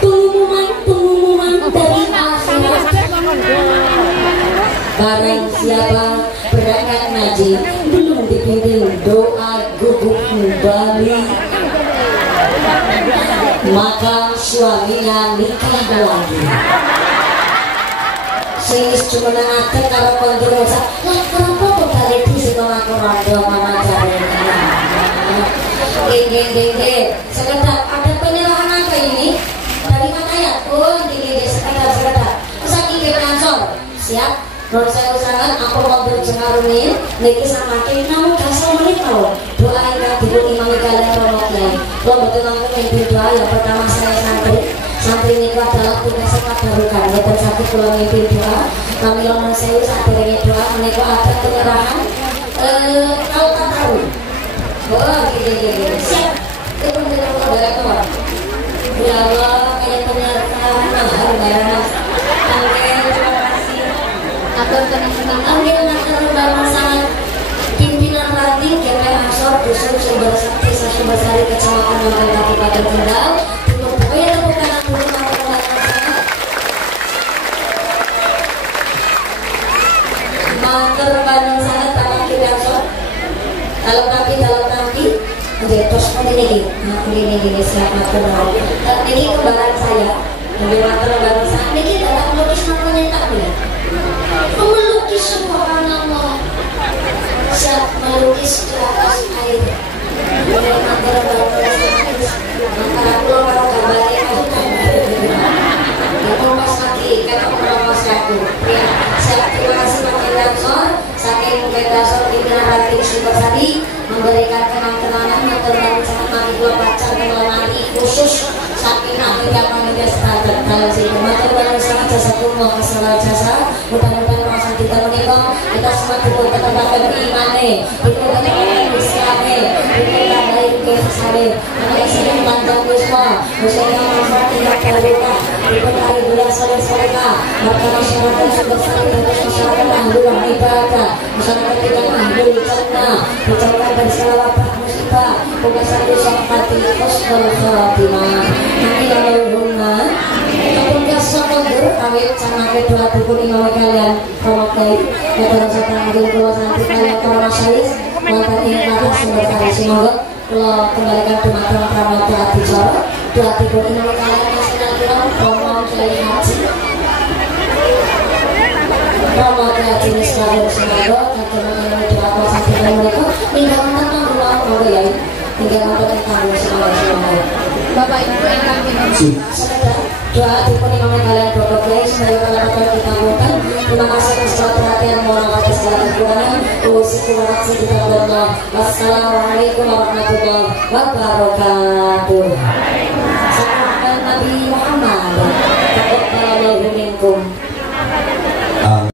pengumuman dari akhirat. Barang siapa berangkat ngaji belum dipimpin doa guguk kembali, maka suaminya nikah lagi. Sing cuma nanti kalau kontrol lah kenapa kok balik di sekolah rondo mama cari ding sekedar ada penyerahan apa ini dari mana ya? Oh ding sekedar saking kansor siap. Kalau saya usahakan aku mau berjengaruni niki sama kini namun kasih menit kalau doa yang dibuat imam kalian promotnya lo betul langsung mimpi doa. Yang pertama saya santri ini adalah tugas tabarukan ya tersatu pulau mimpi doa kami lomong saya saat beri doa menikah ada penyerahan kalau tak tahu oh gini siap itu menjadi dari keluar Ya Allah, kayak ternyata mahal barang. Oke, terima kasih. Atur tenang-tenang. Ambil mater barang sangat pimpinan ranting GPM Ansor Dusun Sumber Sakti Sumber Sari Kecamatan Manggarai Kabupaten Kendal. Untuk pokoknya tepuk tangan dulu mater barang sangat. Mater barang sangat tangan kita Ansor. Dalam nanti. Oke, terus ini siapa kenal? Ini kembaran saya. Ambil mater barang sangat. Ini dalam melukis namanya tak boleh. Melukis subhanallah. Siap melukis di atas air. Ambil mater barang sangat. Maka aku mau gambarnya itu mas lagi, kan aku mas aku. Ya, siap terima kasih Pak Kendasor. Saking Kendasor pimpinan ranting Sumber Sari memberikan kenang-kenangan yang terbaru sangat mati dua pacar mengenai khusus saking Afrika Panitia Standar dalam sini matur barang sangat jasa kumul kesalahan jasa mudah-mudahan masa kita menikah kita semua diberi ketempatan imane diberi ketempatan islame diberi dari kesalahan anak sering panjang wisma musuhnya masa tidak terbuka diberi dari bulan sore-soreka maka masyarakat Sumber Sari dan masyarakat ahlulah ibadah masyarakat kita ahlu dicerna dicerna dari segala wabah musibah pembahasan usang hati khusnul khatimah nanti kalau hubungan petugas sekondur awet sama kedua dukun imam kalian pemakai kedua setan ageng keluar nanti kalian korona syais mantan ingatan Sumber Sari semoga kalau kembalikan dumateng pramoto hati joro dua dukun imam kalian nasional kiram promo kiai haji promo haji nisbahir semoga kakek mengenai dua kuasa kita mereka tinggal tentang ruang moga ya tinggal untuk tanggung semoga Bapak Ibu yang kami doa dukun imam kalian Bapak Kiai semoga kalian kita bukan terima kasih atas perhatian mohon maaf atas segala kekurangan wassalamualaikum warahmatullahi wabarakatuh. Nabi